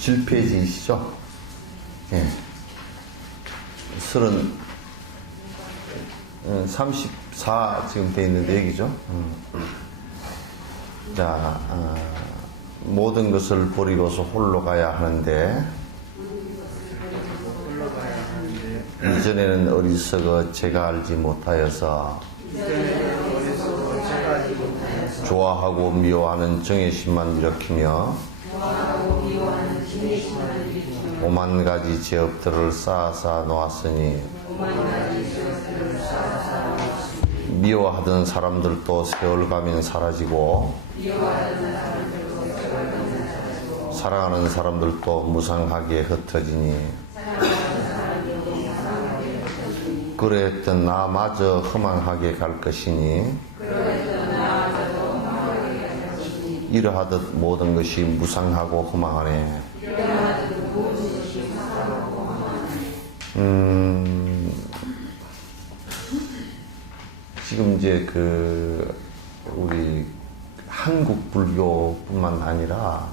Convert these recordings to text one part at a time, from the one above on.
37페이지이시죠? 예. 34 지금 돼 있는데 여기죠? 자, 모든 것을 버리고서 홀로 가야 하는데 이전에는 어리석어 제가 알지 못하여서 좋아하고 미워하는 정의심만 일으키며 오만 가지 죄업들을 쌓아 놓았으니 미워하던 사람들도 세월 가면 사라지고 사랑하는 사람들도 무상하게 흩어지니 그랬던 나마저 허망하게 갈 것이니 이러하듯 모든 것이 무상하고 허망하네. 지금 이제 우리 한국 불교뿐만 아니라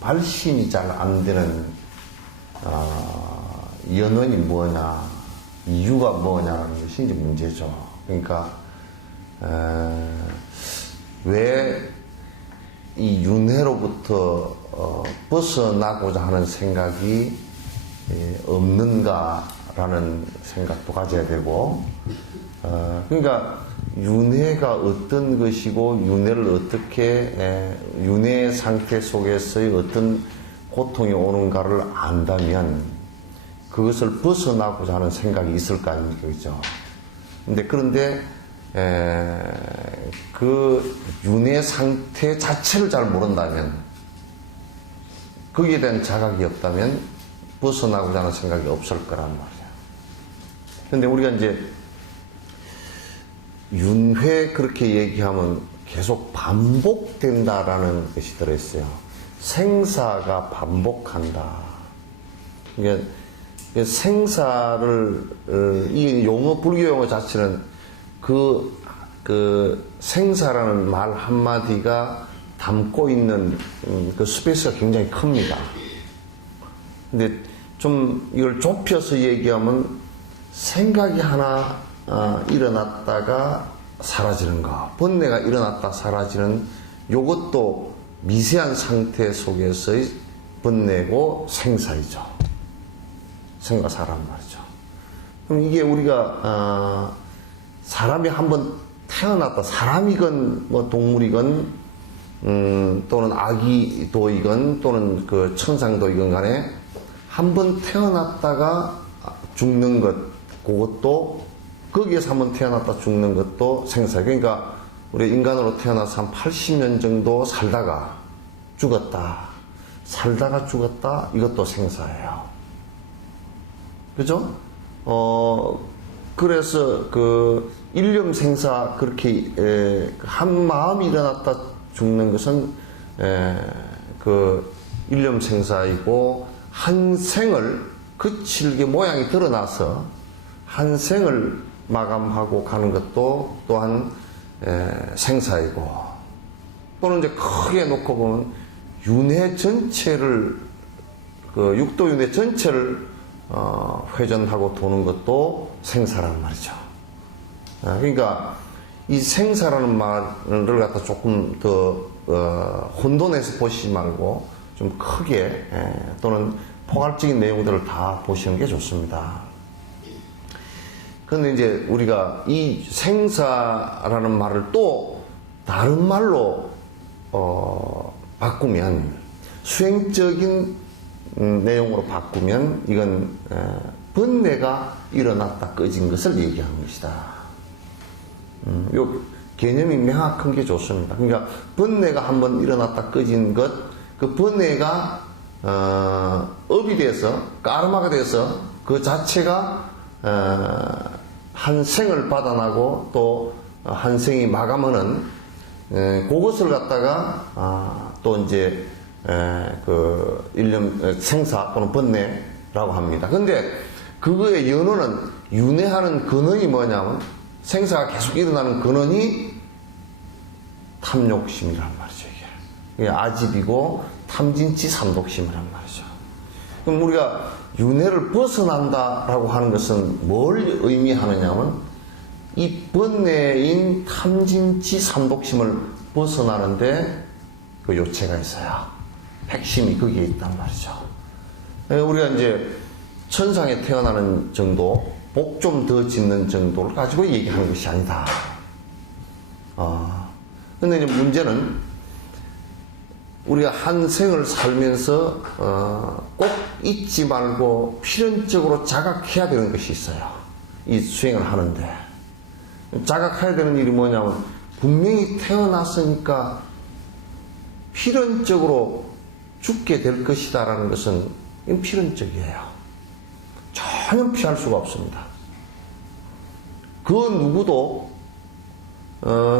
발심이 잘 안 되는 연원이 뭐냐, 이유가 뭐냐는 것이 이제 문제죠. 그러니까 왜 이 윤회로부터 벗어나고자 하는 생각이 없는가라는 생각도 가져야 되고, 그러니까 윤회가 어떤 것이고 윤회를 어떻게 윤회 상태 속에서의 어떤 고통이 오는가를 안다면 그것을 벗어나고자 하는 생각이 있을 거 아닙니까, 그죠? 그런데 그 윤회 상태 자체를 잘 모른다면, 거기에 대한 자각이 없다면 벗어나고자 하는 생각이 없을 거란 말이야. 그런데 우리가 이제 윤회 그렇게 얘기하면 계속 반복된다라는 것이 들어있어요. 생사가 반복한다. 이게 생사를, 이 용어, 불교 용어 자체는 그 생사라는 말 한마디가 담고 있는 그 스페이스가 굉장히 큽니다. 근데 좀 이걸 좁혀서 얘기하면 생각이 하나 일어났다가 사라지는 거, 번뇌가 일어났다 사라지는 요것도 미세한 상태 속에서의 번뇌고 생사이죠. 생과사란 말이죠. 그럼 이게 우리가 사람이 한번 태어났다, 사람이건 뭐 동물이건 또는 아기도이건 또는 그 천상도이건 간에 한번 태어났다가 죽는 것, 그것도 거기에서 한번 태어났다 죽는 것도 생사. 그러니까 우리 인간으로 태어나서 한 80년 정도 살다가 죽었다, 살다가 죽었다, 이것도 생사예요. 그죠? 그래서 그 일념 생사, 그렇게 한 마음이 일어났다 죽는 것은 그 일념 생사이고, 한 생을 그칠게 모양이 드러나서 한 생을 마감하고 가는 것도 또한 생사이고, 또는 이제 크게 놓고 보면 윤회 전체를, 그 육도윤회 전체를 회전하고 도는 것도 생사라는 말이죠. 그러니까 이 생사라는 말을 갖다 조금 더 혼돈해서 보시지 말고 좀 크게 또는 포괄적인 내용들을 다 보시는 게 좋습니다. 그런데 이제 우리가 이 생사라는 말을 또 다른 말로 바꾸면, 수행적인 내용으로 바꾸면 이건 번뇌가 일어났다 꺼진 것을 얘기하는 것이다. 요 개념이 명확한 게 좋습니다. 그러니까 번뇌가 한번 일어났다 꺼진 것, 그 번뇌가 업이 돼서 까르마가 돼서 그 자체가 한 생을 받아나고 또 한 생이 마감하는 그것을 갖다가 또 이제 그 일념 생사 또는 번뇌라고 합니다. 근데 그거의 연원은, 윤회하는 근원이 뭐냐면, 생사가 계속 일어나는 근원이 탐욕심이란 말이죠, 이게. 그게 아집이고 탐진치 삼독심이란 말이죠. 그럼 우리가 윤회를 벗어난다라고 하는 것은 뭘 의미하느냐면 이 번뇌인 탐진치 삼독심을 벗어나는데 그 요체가 있어요. 핵심이 거기에 있단 말이죠. 우리가 이제 천상에 태어나는 정도, 복 좀 더 짓는 정도를 가지고 얘기하는 것이 아니다. 근데 이제 문제는 우리가 한 생을 살면서 꼭 잊지 말고 필연적으로 자각해야 되는 것이 있어요. 이 수행을 하는데 자각해야 되는 일이 뭐냐면 분명히 태어났으니까 필연적으로 죽게 될 것이다라는 것은 필연적이에요. 전혀 피할 수가 없습니다. 그 누구도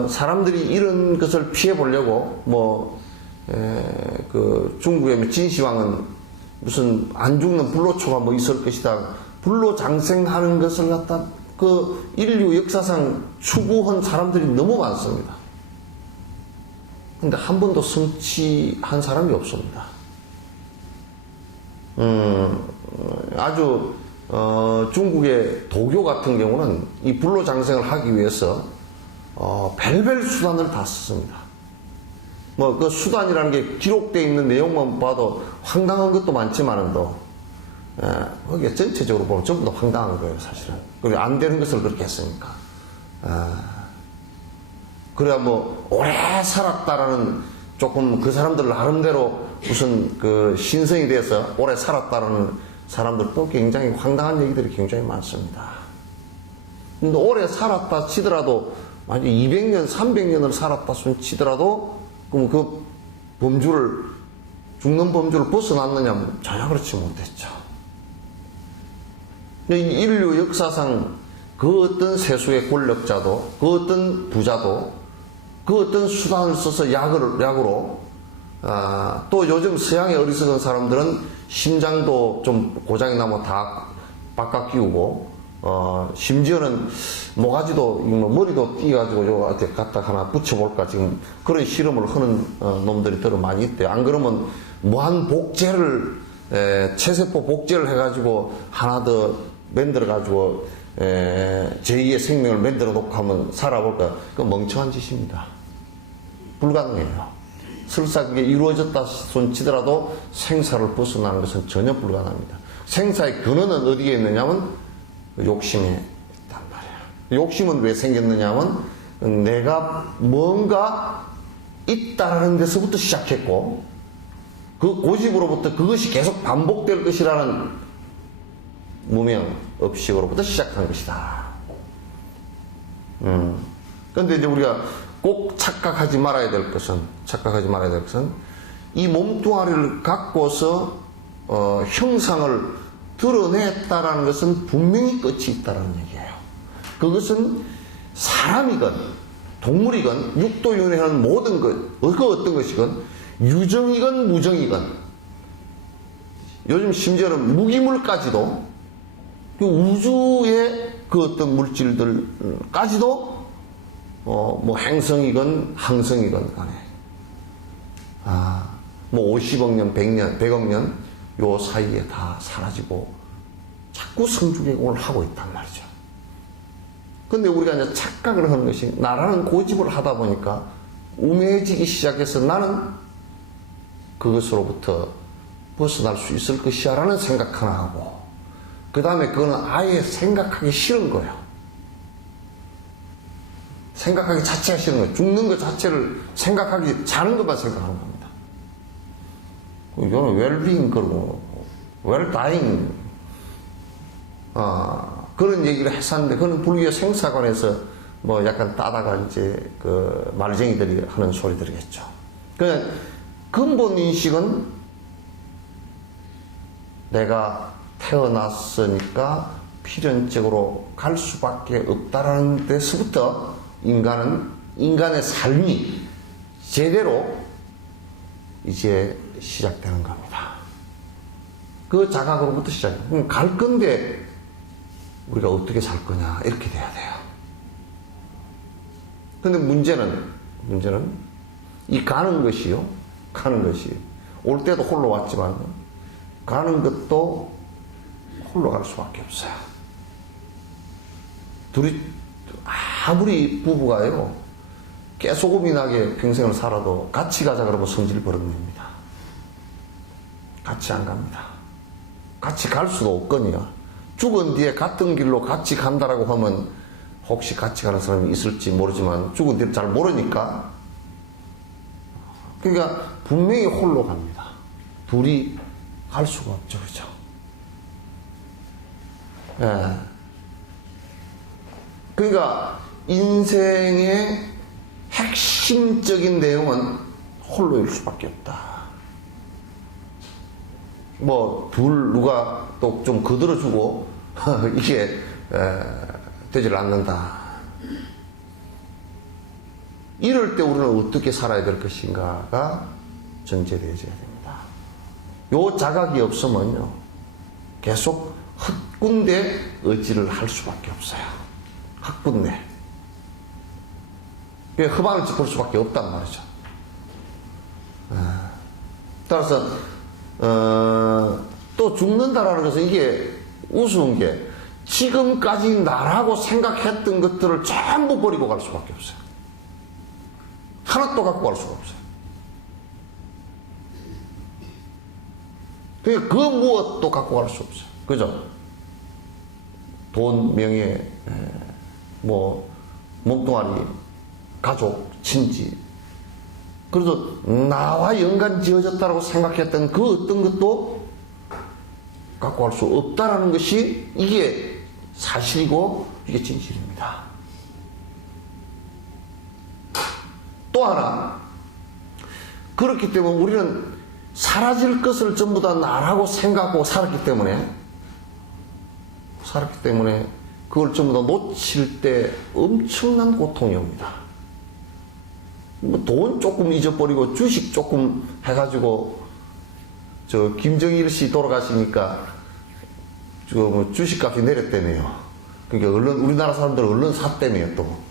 사람들이 이런 것을 피해 보려고 그 중국의 진시황은 무슨 안 죽는 불로초가 뭐 있을 것이다. 불로장생하는 것을 갖다 그 인류 역사상 추구한 사람들이 너무 많습니다. 근데 한 번도 성취한 사람이 없습니다. 아주 중국의 도교 같은 경우는 이 불로장생을 하기 위해서 별별 수단을 다 썼습니다. 뭐 그 수단이라는 게 기록되어 있는 내용만 봐도 황당한 것도 많지만도 거기에 전체적으로 보면 전부 다 황당한 거예요, 사실은. 그리고 안 되는 것을 그렇게 했으니까. 그래야 뭐 오래 살았다라는 조금 그 사람들 나름대로 무슨 그 신성이 돼서 오래 살았다라는 사람들도 굉장히 황당한 얘기들이 굉장히 많습니다. 근데 오래 살았다 치더라도 만약 200년, 300년을 살았다 치더라도 그럼 그 범주를 죽는 범주를 벗어났느냐면 전혀 그렇지 못했죠. 인류 역사상 그 어떤 세수의 권력자도 그 어떤 부자도 그 어떤 수단을 써서 약으로 또 요즘 서양의 어리석은 사람들은 심장도 좀 고장이 나면 다 바깥 끼우고 심지어는 모가지도 머리도 띄가지고 요한테 갖다 하나 붙여볼까 지금 그런 실험을 하는 놈들이 더 많이 있대요. 안 그러면 무한 복제를 체세포 복제를 해가지고 하나 더 만들어가지고 제2의 생명을 만들어 놓고 하면 살아볼까? 그건 멍청한 짓입니다. 불가능해요. 설사 그게 이루어졌다 손치더라도 생사를 벗어나는 것은 전혀 불가능합니다. 생사의 근원은 어디에 있느냐면 욕심에 있단 말이야. 욕심은 왜 생겼느냐면 내가 뭔가 있다라는 데서부터 시작했고 그 고집으로부터 그것이 계속 반복될 것이라는 무명 업식으로부터 시작한 것이다. 그런데 이제 우리가 꼭 착각하지 말아야 될 것은 이 몸뚱아리를 갖고서 형상을 드러냈다라는 것은 분명히 끝이 있다라는 얘기예요. 그것은 사람이건 동물이건 육도윤회하는 모든 것, 그 어떤 것이건 유정이건 무정이건 요즘 심지어는 무기물까지도 그 우주의 그 어떤 물질들까지도 뭐 행성이건 항성이건 간에 뭐 50억 년, 100년, 100억 년 요 사이에 다 사라지고 자꾸 성주개공을 하고 있단 말이죠. 근데 우리가 이제 착각을 하는 것이 나라는 고집을 하다 보니까 우매해지기 시작해서 나는 그것으로부터 벗어날 수 있을 것이야 라는 생각 하나 하고 그 다음에 그거는 아예 생각하기 싫은 거예요. 생각하기 자체가 싫은 거예요. 죽는 것 자체를 생각하기, 자는 것만 생각하는 겁니다. 이거는 웰빙 그러고 웰다잉 그런 얘기를 했었는데 그건 불교 생사관에서 뭐 약간 따다가 이제 그 말쟁이들이 하는 소리들이겠죠. 그냥 근본 인식은 내가 태어났으니까 필연적으로 갈 수밖에 없다라는 데서부터 인간의 삶이 제대로 이제 시작되는 겁니다. 그 자각으로부터 시작해요. 그럼 갈 건데 우리가 어떻게 살 거냐 이렇게 돼야 돼요. 근데 문제는 이 가는 것이요. 가는 것이. 올 때도 홀로 왔지만 가는 것도 홀로 갈 수밖에 없어요. 둘이 아무리 부부가요 깨소금이 나게 평생을 살아도 같이 가자 그러면 성질 버릇냅니다. 같이 안 갑니다. 같이 갈 수도 없거니와 죽은 뒤에 같은 길로 같이 간다라고 하면 혹시 같이 가는 사람이 있을지 모르지만 죽은 뒤를 잘 모르니까 그러니까 분명히 홀로 갑니다. 둘이 갈 수가 없죠. 그죠? 예. 그러니까 인생의 핵심적인 내용은 홀로일 수밖에 없다. 뭐 둘 누가 또 좀 거들어주고 이게 되질 않는다. 이럴 때 우리는 어떻게 살아야 될 것인가가 전제되어져야 됩니다. 요 자각이 없으면요 계속 헛군데 의지를 할 수밖에 없어요. 헛군데 흑반을 짚을 수밖에 없단 말이죠. 따라서 또 죽는다라는 것은 이게 우스운 게 지금까지 나라고 생각했던 것들을 전부 버리고 갈 수밖에 없어요. 하나도 갖고 갈 수가 없어요. 그러니까 그 무엇도 갖고 갈 수 없어요. 그죠? 돈, 명예, 뭐 몸뚱아리, 가족, 친지. 그래서 나와 연관 지어졌다고 생각했던 그 어떤 것도 갖고 갈 수 없다라는 것이 이게 사실이고 이게 진실입니다. 또 하나, 그렇기 때문에 우리는 사라질 것을 전부 다 나라고 생각하고 살았기 때문에 그걸 전부 다 놓칠 때 엄청난 고통이 옵니다. 뭐 돈 조금 잊어버리고 주식 조금 해가지고 저 김정일 씨 돌아가시니까 저 뭐 주식값이 내렸다며요. 그러니까 얼른 우리나라 사람들은 얼른 샀다며요 또.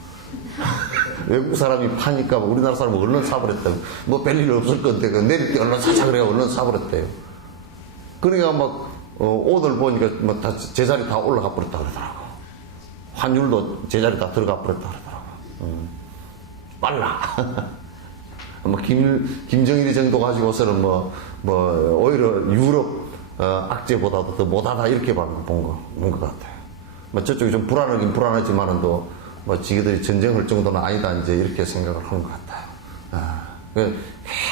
외국 사람이 파니까 우리나라 사람은 얼른 사버렸다고. 뭐 별일 없을 건데 내릴 때 얼른 사자 그래가 얼른 사버렸대요. 그러니까 막 오늘 보니까 뭐 다 제자리 다 올라가 버렸다 그러더라고. 환율도 제자리 다 들어가 버렸다 그러더라고. 빨라. 뭐 김정일이 정도 가지고서는 뭐 오히려 유럽 악재보다도 더 못하다 이렇게 본 것 같아요. 뭐 저쪽이 좀 불안하긴 불안하지만은 또 뭐 지기들이 전쟁할 정도는 아니다 이제 이렇게 생각을 하는 것 같아요.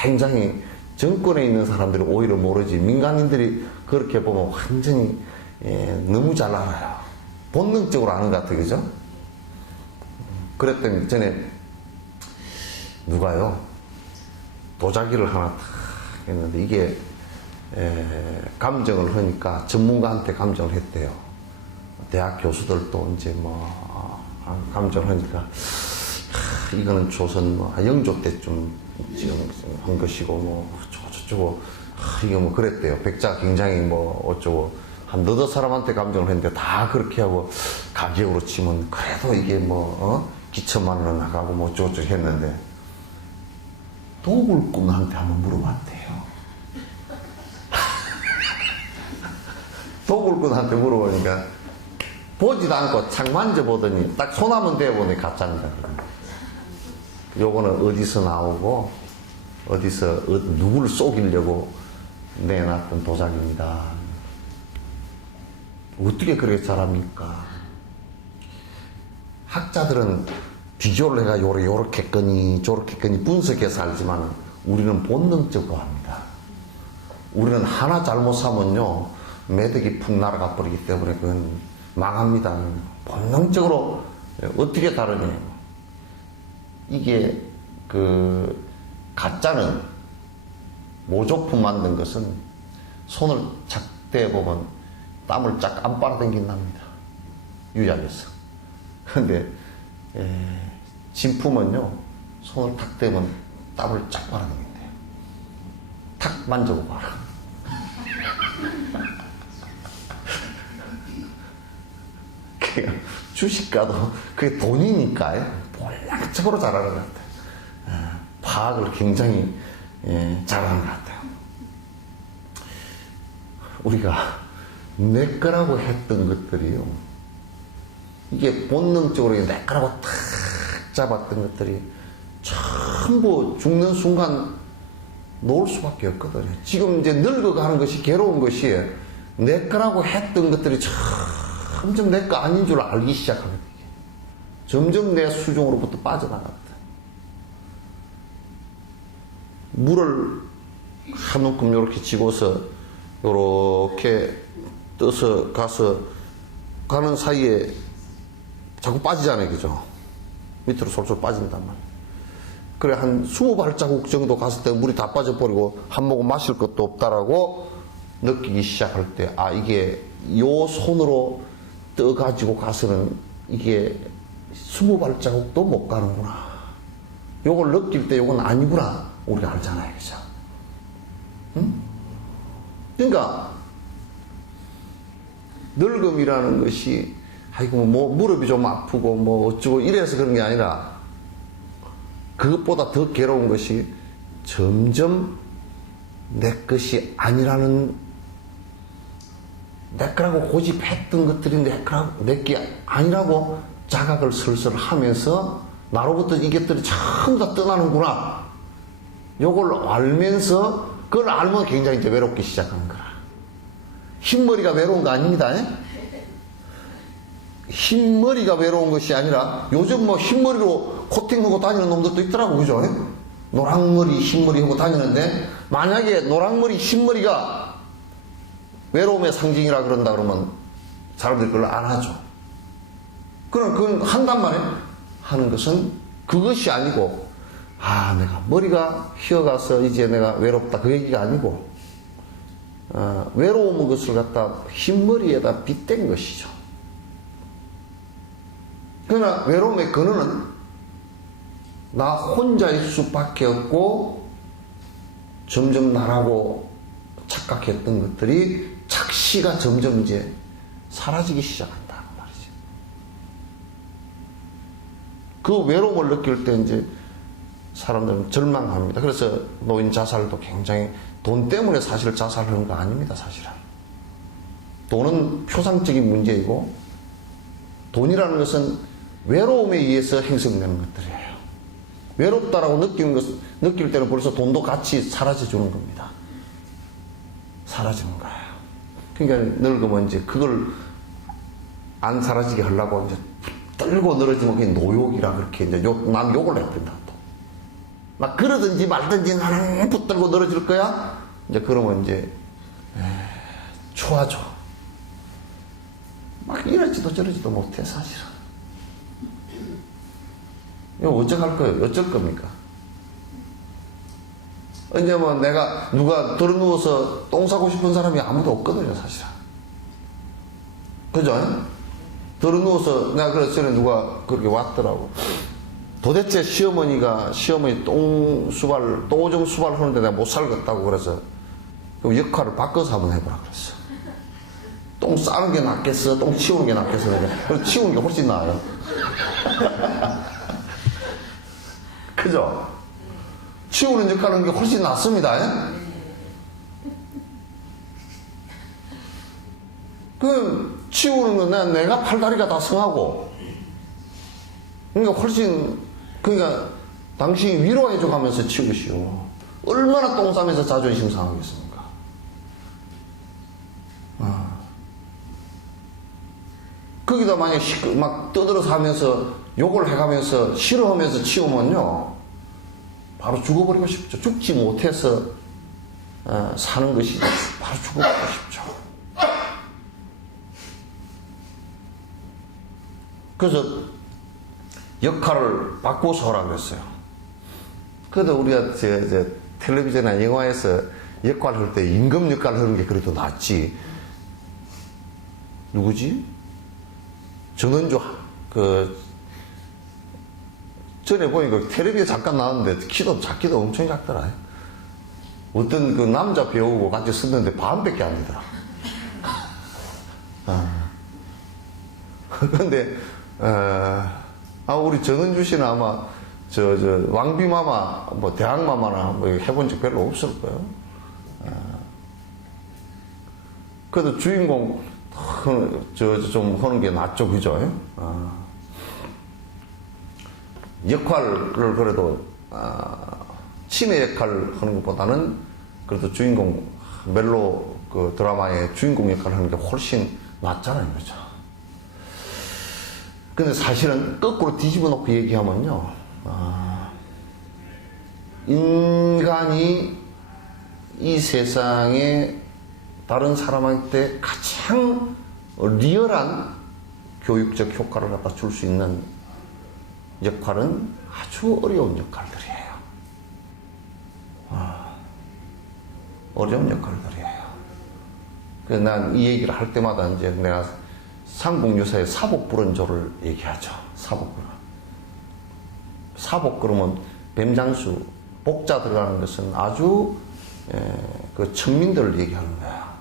굉장히 정권에 있는 사람들이 오히려 모르지 민간인들이 그렇게 보면 완전히 너무 잘 알아요. 본능적으로 아는 것 같아요. 그죠? 그랬더니 전에 누가요 도자기를 하나 탁 했는데 이게 감정을 하니까 전문가한테 감정을 했대요. 대학 교수들도 이제 뭐 감정을 하니까 이거는 조선 영조 때쯤 한 것이고 뭐 저쩌고 이거 뭐 그랬대요. 백자 굉장히 뭐 어쩌고 한 너댓 사람한테 감정을 했는데 다 그렇게 하고 가격으로 치면 그래도 이게 뭐 기천만 원 나가고 뭐 어쩌고 했는데 도굴꾼한테 한번 물어봤대요. 도굴꾼한테 물어보니까 보지도 않고 착 만져보더니 딱 손 한번 대보니 가짜입니다. 요거는 어디서 나오고 어디서 누구를 속이려고 내놨던 도자기입니다. 어떻게 그렇게 잘합니까? 학자들은 비교를 해가 요렇게 끄니 저렇게 끄니 분석해서 알지만 우리는 본능적으로 합니다. 우리는 하나 잘못 사면요 매덕이 푹 날아가 버리기 때문에 그건 망합니다. 본능적으로 어떻게 다르냐. 이게 가짜는 모조품 만든 것은 손을 착 대보면 땀을 쫙 안 빨아당긴답니다. 유약해서. 근데 진품은요 손을 탁 대면 땀을 쫙 빨아당긴대요. 탁 만져고 봐라. 주식가도 그게 돈이니까 본능적으로 잘하는 것 같아요. 파악을 굉장히 잘하는 것 같아요. 우리가 내 거라고 했던 것들이요, 이게 본능적으로 내 거라고 탁 잡았던 것들이 전부 죽는 순간 놓을 수밖에 없거든요. 지금 이제 늙어가는 것이 괴로운 것이 내 거라고 했던 것들이 점점 내 거 아닌 줄 알기 시작하거든요. 점점 내 수중으로부터 빠져나갔다. 물을 한 움큼 이렇게 집어서 이렇게 떠서 가서 가는 사이에 자꾸 빠지잖아요. 그죠? 밑으로 솔솔 빠진단 말이에요. 그래, 한 20발자국 정도 갔을 때 물이 다 빠져버리고 한 모금 마실 것도 없다라고 느끼기 시작할 때, 아, 이게 요 손으로 떠가지고 가서는 이게 20발자국도 못 가는구나. 요걸 느낄 때 요건 아니구나. 우리가 알잖아요. 그죠? 응? 그러니까, 늙음이라는 것이, 아이고, 뭐, 무릎이 좀 아프고, 뭐, 어쩌고 이래서 그런 게 아니라, 그것보다 더 괴로운 것이 점점 내 것이 아니라는, 내 거라고 고집했던 것들이 내게 아니라고 자각을 슬슬 하면서 나로부터 이것들이 전부 다 떠나는구나. 요걸 알면서, 그걸 알면 굉장히 이제 외롭기 시작하는 거라. 흰머리가 외로운 거 아닙니다. 흰머리가 외로운 것이 아니라 요즘 뭐 흰머리로 코팅하고 다니는 놈들도 있더라고. 그죠? 노랑머리, 흰머리 하고 다니는데, 만약에 노랑머리, 흰머리가 외로움의 상징이라 그런다 그러면 사람들이 그걸 안 하죠. 그럼 그건 한단 말이에요. 하는 것은 그것이 아니고, 아, 내가 머리가 휘어가서 이제 내가 외롭다, 그 얘기가 아니고, 외로운 것을 갖다 흰머리에다 빗댄 것이죠. 그러나 외로움의 근원은 나 혼자일 수밖에 없고, 점점 나라고 착각했던 것들이 착시가 점점 이제 사라지기 시작한다 말이죠. 그 외로움을 느낄 때 이제 사람들은 절망합니다. 그래서 노인 자살도 굉장히, 돈 때문에 사실 자살하는 거 아닙니다. 사실은 돈은 표상적인 문제이고, 돈이라는 것은 외로움에 의해서 형성되는 것들이에요. 외롭다라고 느낄 때는 벌써 돈도 같이 사라져 주는 겁니다. 사라지는 거예요. 그러니까 늙으면 이제 그걸 안 사라지게 하려고 이제 떨고 늘어지면 그게 노욕이라 그렇게 이제 남 욕을 해버린다. 막 그러든지 말든지 나는 붙들고 늘어질 거야? 이제 그러면 이제, 좋아져. 막 이러지도 저러지도 못해, 사실은. 이거 어쩌할 거예요? 어쩔 겁니까? 이제 뭐 내가 누가 들어 누워서 똥 싸고 싶은 사람이 아무도 없거든요, 사실은. 그죠? 들어 누워서, 내가 그래서 전에 누가 그렇게 왔더라고. 도대체 시어머니 똥오줌 수발 하는데 내가 못 살겠다고 그래서 그 역할을 바꿔서 한번 해보라 그랬어. 똥 싸는 게 낫겠어? 똥 치우는 게 낫겠어? 그래서 치우는 게 훨씬 나아요. 그죠? 치우는 역할은 게 훨씬 낫습니다. 그 치우는 건 내가 팔다리가 다 성하고, 그러니까 훨씬, 그러니까 당신이 위로해줘 가면서 치우시오. 얼마나 똥 싸면서 자존심 상하겠습니까? 거기다 만약에 막 떠들어서 하면서 욕을 해가면서 싫어하면서 치우면요, 바로 죽어버리고 싶죠. 죽지 못해서 사는 것이 바로 죽어버리고 싶죠. 그래서 역할을 바꿔서 하라고 그랬어요. 그래도 우리가 텔레비전이나 영화에서 역할을 할 때 임금 역할을 하는 게 그래도 낫지. 누구지? 전원주, 전에 보니까 텔레비에 잠깐 나왔는데 키도 엄청 작더라. 어떤 그 남자 배우고 같이 썼는데 반밖에 안 되더라. 근데, 우리 전원주 씨는 아마 왕비마마, 뭐, 대학마마나 뭐, 해본 적 별로 없을 거예요. 그래도 주인공, 좀 하는 게 낫죠, 그죠? 역할을 그래도, 신의 역할을 하는 것보다는 그래도 주인공, 멜로 그 드라마의 주인공 역할을 하는 게 훨씬 낫잖아요, 그죠? 근데 사실은 거꾸로 뒤집어 놓고 얘기하면요, 인간이 이 세상에 다른 사람한테 가장 리얼한 교육적 효과를 갖다 줄 수 있는 역할은 아주 어려운 역할들이에요. 어려운 역할들이에요. 그래서 난 이 얘기를 할 때마다 이제 내가 삼국유사의 사복불원조를 얘기하죠. 사복불원. 사복 그러면 뱀장수, 복자 들어가는 것은 아주 그 천민들을 얘기하는 거야.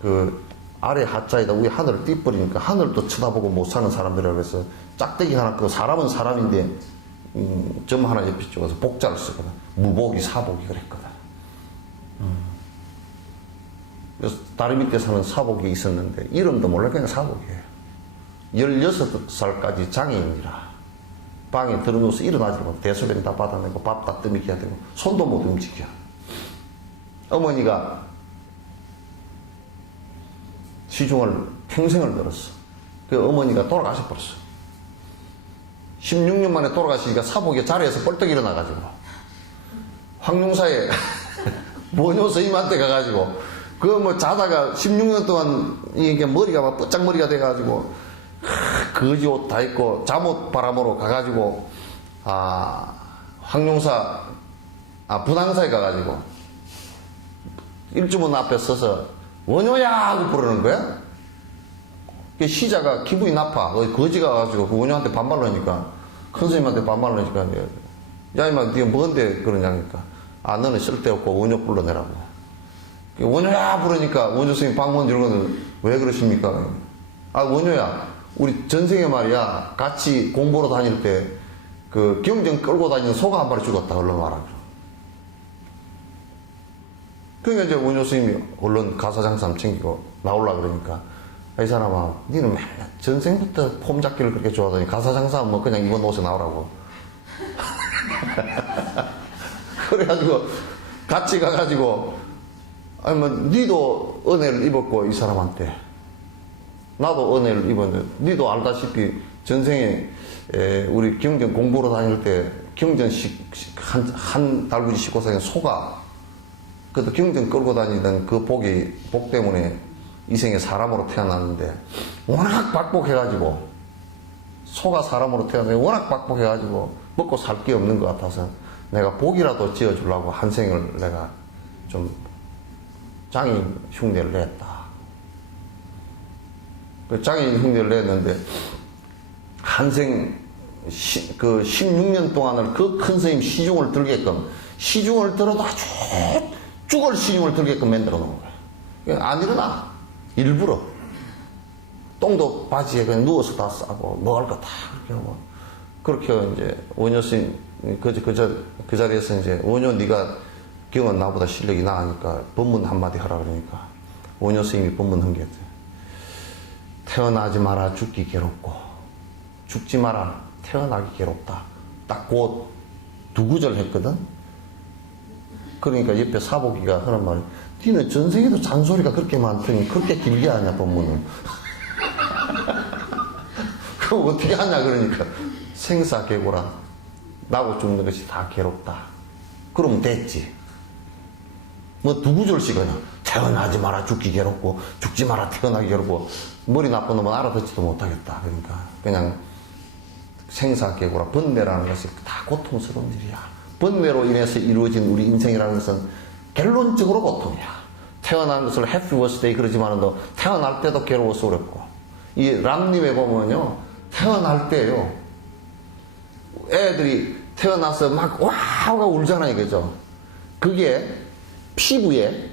그 아래 하자에다 위에 하늘을 띄버리니까 하늘도 쳐다보고 못 사는 사람들이라 그래서 짝대기 하나 그 사람은 사람인데 점 하나 옆에 찍어서 복자를 쓰거든. 무복이 사복이 그랬거든. 그래서 다리 밑에 사는 사복이 있었는데 이름도 몰라 그냥 사복이에요. 16살까지 장애인이라 방에 들어누워서 일어나지 못하고 대소변 다 받아내고 밥 다 떠먹여야 되고 손도 못 움직여. 어머니가 시중을 평생을 들었어. 그 어머니가 돌아가셔버렸어. 16년 만에 돌아가시니까 사복이 자리에서 벌떡 일어나가지고 황룡사에 원효 스님한테 가가지고 그 뭐 자다가 16년 동안 이게 머리가 막 뻗짝 머리가 돼가지고 거지 옷 다 입고 잠옷 바람으로 가가지고 황룡사 분황사에 가가지고 일주문 앞에 서서 원효야 하고 부르는 거야. 그 시자가 기분이 나빠. 거지가 가가지고 그 원효한테 반말하니까 큰 스님한테 반말하니까 야 이마 네가 뭔데 그러냐니까 너는 쓸데없고 원효 불러내라고. 원효야 부르니까 원효 스님 방문 이런 거는 왜 그러십니까? 원효야 우리 전생에 말이야 같이 공부로 다닐 때 그 경정 끌고 다니는 소가 한 마리 죽었다. 얼른 와라. 그러니까 이제 원효 스님이 얼른 가사장삼 챙기고 나올라 그러니까 이 사람아 니는 맨날 전생부터 폼 잡기를 그렇게 좋아하더니 가사장삼 뭐 그냥 입은 옷에 나오라고. 그래가지고 같이 가가지고 뭐 니도 은혜를 입었고 이 사람한테 나도 은혜를 입었는데 니도 알다시피 전생에 우리 경전 공부로 다닐 때 경전식 한 달구지 싣고 다니는 소가 그래도 경전 끌고 다니던 그 복 때문에 이 생에 사람으로 태어났는데 워낙 박복해가지고 소가 사람으로 태어났는데 워낙 박복해가지고 먹고 살 게 없는 것 같아서 내가 복이라도 지어주려고 한 생을 내가 좀 장애인 흉내를 냈다. 그 장애인 흉내를 냈는데 한생 그 16년 동안을 그 큰 스님 시중을 들게끔 시중을 들어도 아주 죽을 시중을 들게끔 만들어 놓은 거야. 안 일어나. 일부러 똥도 바지에 그냥 누워서 다 싸고 먹을 거 다 그렇게 하고 그렇게 이제 원효 스님 그 자리에서 이제 원효 네가 경은 나보다 실력이 나으니까 법문 한마디 하라 그러니까 원효 스님이 법문한 게 태어나지 마라 죽기 괴롭고 죽지 마라 태어나기 괴롭다. 딱 그 두 구절 했거든. 그러니까 옆에 사복이가 하는 말이 니는 전생에도 잔소리가 그렇게 많더니 그렇게 길게 하냐 법문을. 그럼 어떻게 하냐 그러니까 생사계고라 나고 죽는 것이 다 괴롭다. 그러면 됐지. 뭐 두 구절씩 그냥 태어나지 마라 죽기 괴롭고 죽지 마라 태어나기 괴롭고 머리 나쁜 놈은 알아듣지도 못하겠다. 그러니까 그냥 생사계고라 번뇌라는 것이 다 고통스러운 일이야. 번뇌로 인해서 이루어진 우리 인생이라는 것은 결론적으로 고통이야. 태어난 것을 happy birthday 그러지만은 또 태어날 때도 괴로워서 어렵고 이 람님에 보면요 태어날 때요 애들이 태어나서 막 와가 울잖아요. 그죠? 그게 피부에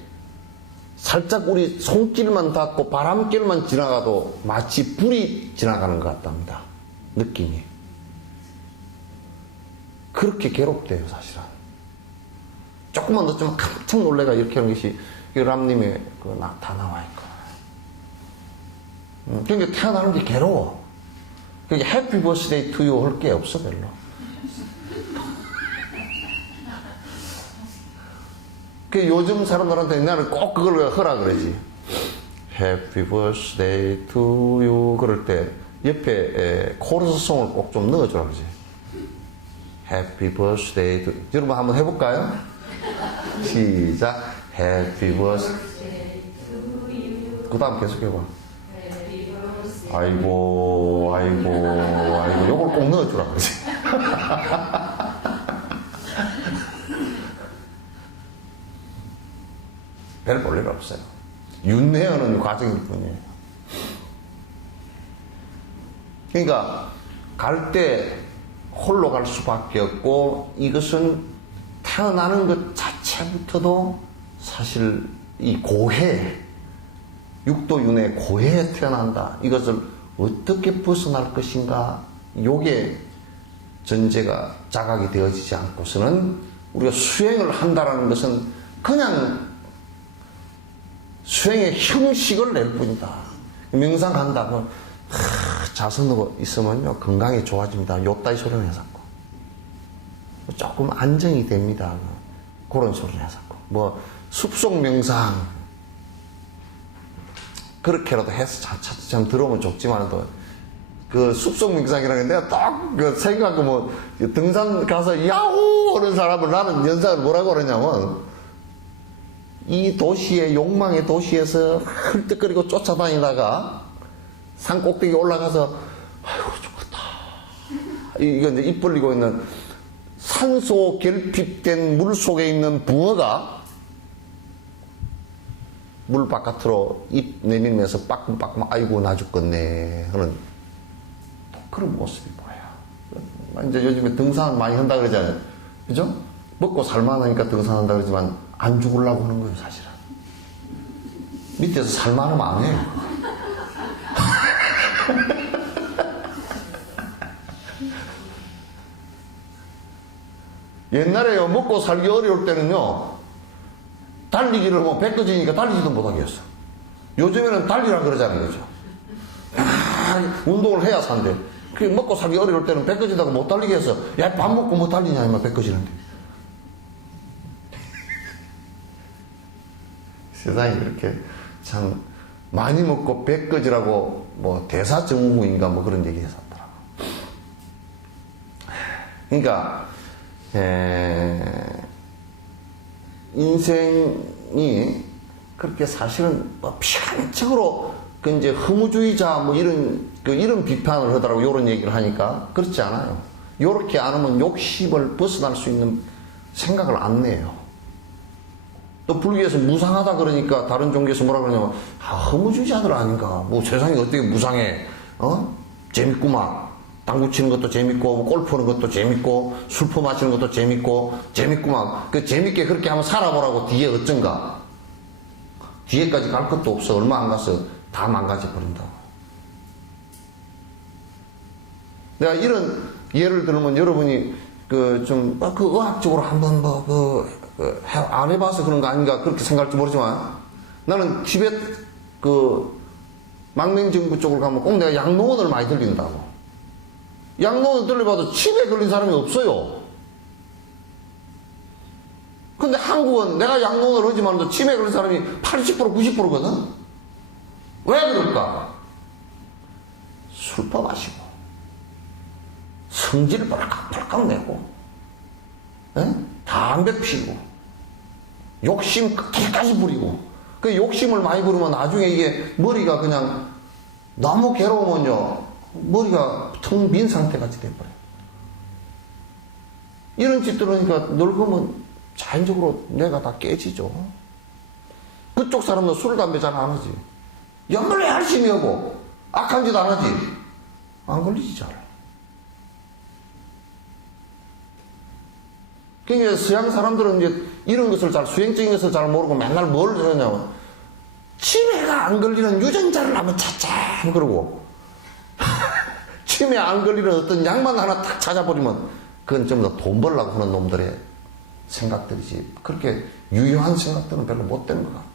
살짝 우리 손길만 닿고 바람길만 지나가도 마치 불이 지나가는 것 같답니다. 느낌이. 그렇게 괴롭대요, 사실은. 조금만 늦으면 깜짝 놀래가 이렇게 하는 것이 람님의 다 나와 있고. 그러니까 태어나는 게 괴로워. 그러니까 해피 버스데이 투 유 할 게 없어, 별로. 그 요즘 사람들한테 나는 꼭 그걸 하라 그러지. 해피 버스데이 투 유 그럴 때 옆에 코러스송을 꼭 좀 넣어주라 그러지. 해피 버스데이 투 여러분 한번 해볼까요? 시작. 해피 버스데이 투 유 그 다음 계속 해봐. 아이고 요걸 꼭 넣어주라 그러지. 별 볼 일 없어요. 윤회하는 과정일 뿐이에요. 그러니까 갈 때 홀로 갈 수밖에 없고, 이것은 태어나는 것 자체부터도 사실 이 고해, 육도윤회 고해에 태어난다. 이것을 어떻게 벗어날 것인가, 요게 전제가 자각이 되어지지 않고서는 우리가 수행을 한다는 것은 그냥 수행의 형식을 낼 뿐이다. 명상한다고 자선으로 있으면요 건강이 좋아집니다. 요따위 소리를 해서고 조금 안정이 됩니다. 그런 소리를 해서고 뭐 숲속 명상 그렇게라도 해서 차츰 들어오면 좋지만 그 숲속 명상이라는 게 내가 딱 그 생각하고 뭐 등산 가서 야호 하는 사람을 나는 연상을 뭐라고 그러냐면 이 도시의 욕망의 도시에서 헐떡거리고 쫓아다니다가 산 꼭대기 올라가서 아이고 죽었다. 이거 이제 입 벌리고 있는 산소 결핍된 물 속에 있는 붕어가 물 바깥으로 입 내밀면서 빠끔빠끔 아이고 나 죽겠네 하는 그런 모습이 보여요. 이제 요즘에 등산 많이 한다 그러잖아요. 그죠? 먹고 살만하니까 등산한다 그러지만 안 죽으려고 하는 거예요, 사실은. 밑에서 살만하면 안 해요. 옛날에요, 먹고 살기 어려울 때는요, 달리기를 뭐 배꺼지니까 달리지도 못하겠어. 요즘에는 달리라 그러잖아요, 그죠? 운동을 해야 산대. 그 먹고 살기 어려울 때는 배꺼지다가 못 달리게 해서, 야, 밥 먹고 못 달리냐, 이만 배꺼지는데. 세상이 그렇게 참 많이 먹고 배꺼지라고 뭐 대사증후군인가 뭐 그런 얘기 했었더라고. 그러니까 인생이 그렇게 사실은 뭐 피한적으로 그 이제 허무주의자 뭐 이런 비판을 하더라고. 이런 얘기를 하니까 그렇지 않아요. 요렇게 안 하면 욕심을 벗어날 수 있는 생각을 안 내요. 또 불교에서 무상하다 그러니까 다른 종교에서 뭐라 그러냐면 허무주의자들 아닌가. 뭐 세상이 어떻게 무상해. 재밌구만. 당구 치는 것도 재밌고 뭐 골프 하는 것도 재밌고 술퍼 마시는 것도 재밌구만. 그 재밌게 그렇게 한번 살아보라고. 뒤에 어쩐가. 뒤에까지 갈 것도 없어. 얼마 안 가서 다 망가져 버린다고. 내가 이런 예를 들면 여러분이 그 의학적으로 한번 안 해봐서 그런 거 아닌가 그렇게 생각할지 모르지만 나는 티벳 망명정부 쪽으로 가면 꼭 내가 양로원을 많이 들린다고. 양로원을 들려봐도 치매에 걸린 사람이 없어요. 근데 한국은 내가 양로원을 하지만 치매에 걸린 사람이 80% 90%거든. 왜 그럴까? 술퍼 마시고 성질을 벌컥벌컥 내고 담배 피고 욕심 끝까지 부리고 그 욕심을 많이 부르면 나중에 이게 머리가 그냥 너무 괴로우면요 머리가 텅 빈 상태같이 돼버려요. 이런 짓들 하니까 늙으면 자연적으로 뇌가 다 깨지죠. 그쪽 사람은 술 담배 잘 안 하지. 연말에 열심히 하고 악한 짓 안 하지. 안 걸리지 잘. 그러니까 서양 사람들은 이제 이런 것을 수행적인 것을 잘 모르고 맨날 뭘 하냐면 치매가 안 걸리는 유전자를 한번 찾자 그러고 치매 안 걸리는 어떤 약만 하나 딱 찾아버리면 그건 좀 더 돈 벌려고 하는 놈들의 생각들이지. 그렇게 유효한 생각들은 별로 못 되는 것 같다.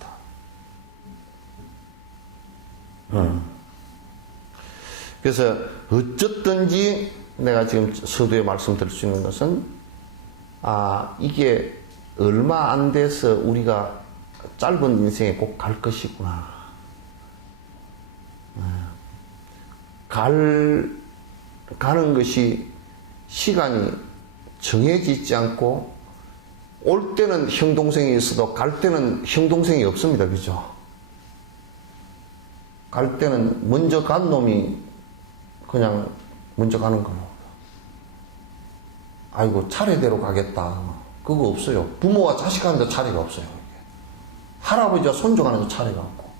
그래서 어쨌든지 내가 지금 서두에 말씀드릴 수 있는 것은, 이게 얼마 안 돼서 우리가 짧은 인생에 꼭 갈 것이구나. 가는 것이 시간이 정해져 있지 않고, 올 때는 형 동생이 있어도 갈 때는 형 동생이 없습니다. 그죠? 갈 때는 먼저 간 놈이 그냥 먼저 가는 겁니다. 아이고 차례대로 가겠다. 그거 없어요. 부모와 자식 가는데 차례가 없어요. 할아버지와 손주 가는데 차례가 없고,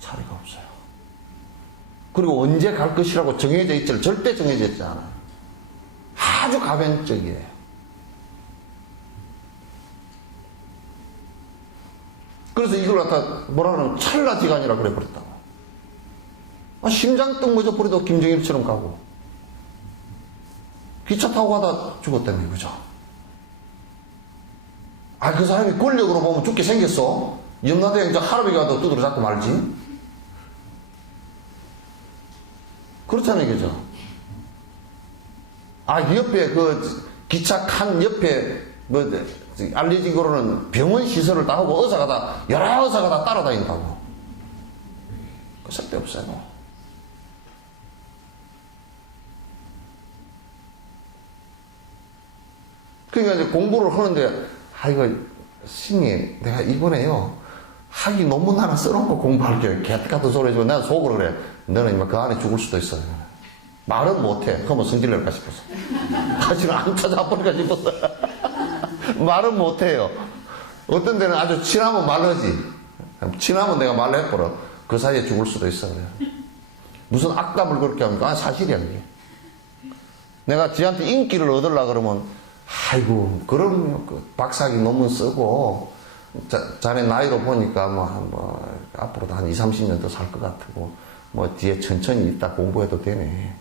차례가 없어요. 그리고 언제 갈 것이라고 정해져 있지, 절대 정해져 있지 않아요. 아주 가변적이에요. 그래서 이걸 갖다 뭐라 그러면 찰나지간이라 그래 버렸다고. 심장 뜬 버려도 김정일처럼 가고, 기차 타고 가다 죽었다며, 그죠? 그 사람이 권력으로 보면 죽게 생겼어. 염라대왕 저 할아버지가 더 두드려 잡고 말지. 그렇잖아요, 그죠? 옆에 그 기차 칸 옆에 알려진 거로는 병원 시설을 다 하고 의사가 다, 여러 의사가 다 따라다닌다고. 그 쓸데없어요. 그러니까 이제 공부를 하는데, 이거, 스님, 내가 이번에요, 학위 논문 하나 써놓은 거 공부할게요. 개 같은 소리 해주고, 내가 속으로 그래. 너는 그 안에 죽을 수도 있어. 말은 못해. 그러면 성질 낼까 싶어서. 사실은 안 찾아버릴까 싶어서. 말은 못해요. 어떤 데는 아주 친하면 말하지. 친하면 내가 말을 해버려. 그 사이에 죽을 수도 있어. 그래. 무슨 악담을 그렇게 합니까? 사실이야, 그게. 내가 지한테 인기를 얻으려고 그러면, 아이고, 그럼 박사학위 논문 쓰고, 자네 나이로 보니까 앞으로도 한 20, 30년 더 살 것 같고, 뒤에 천천히 있다 공부해도 되네.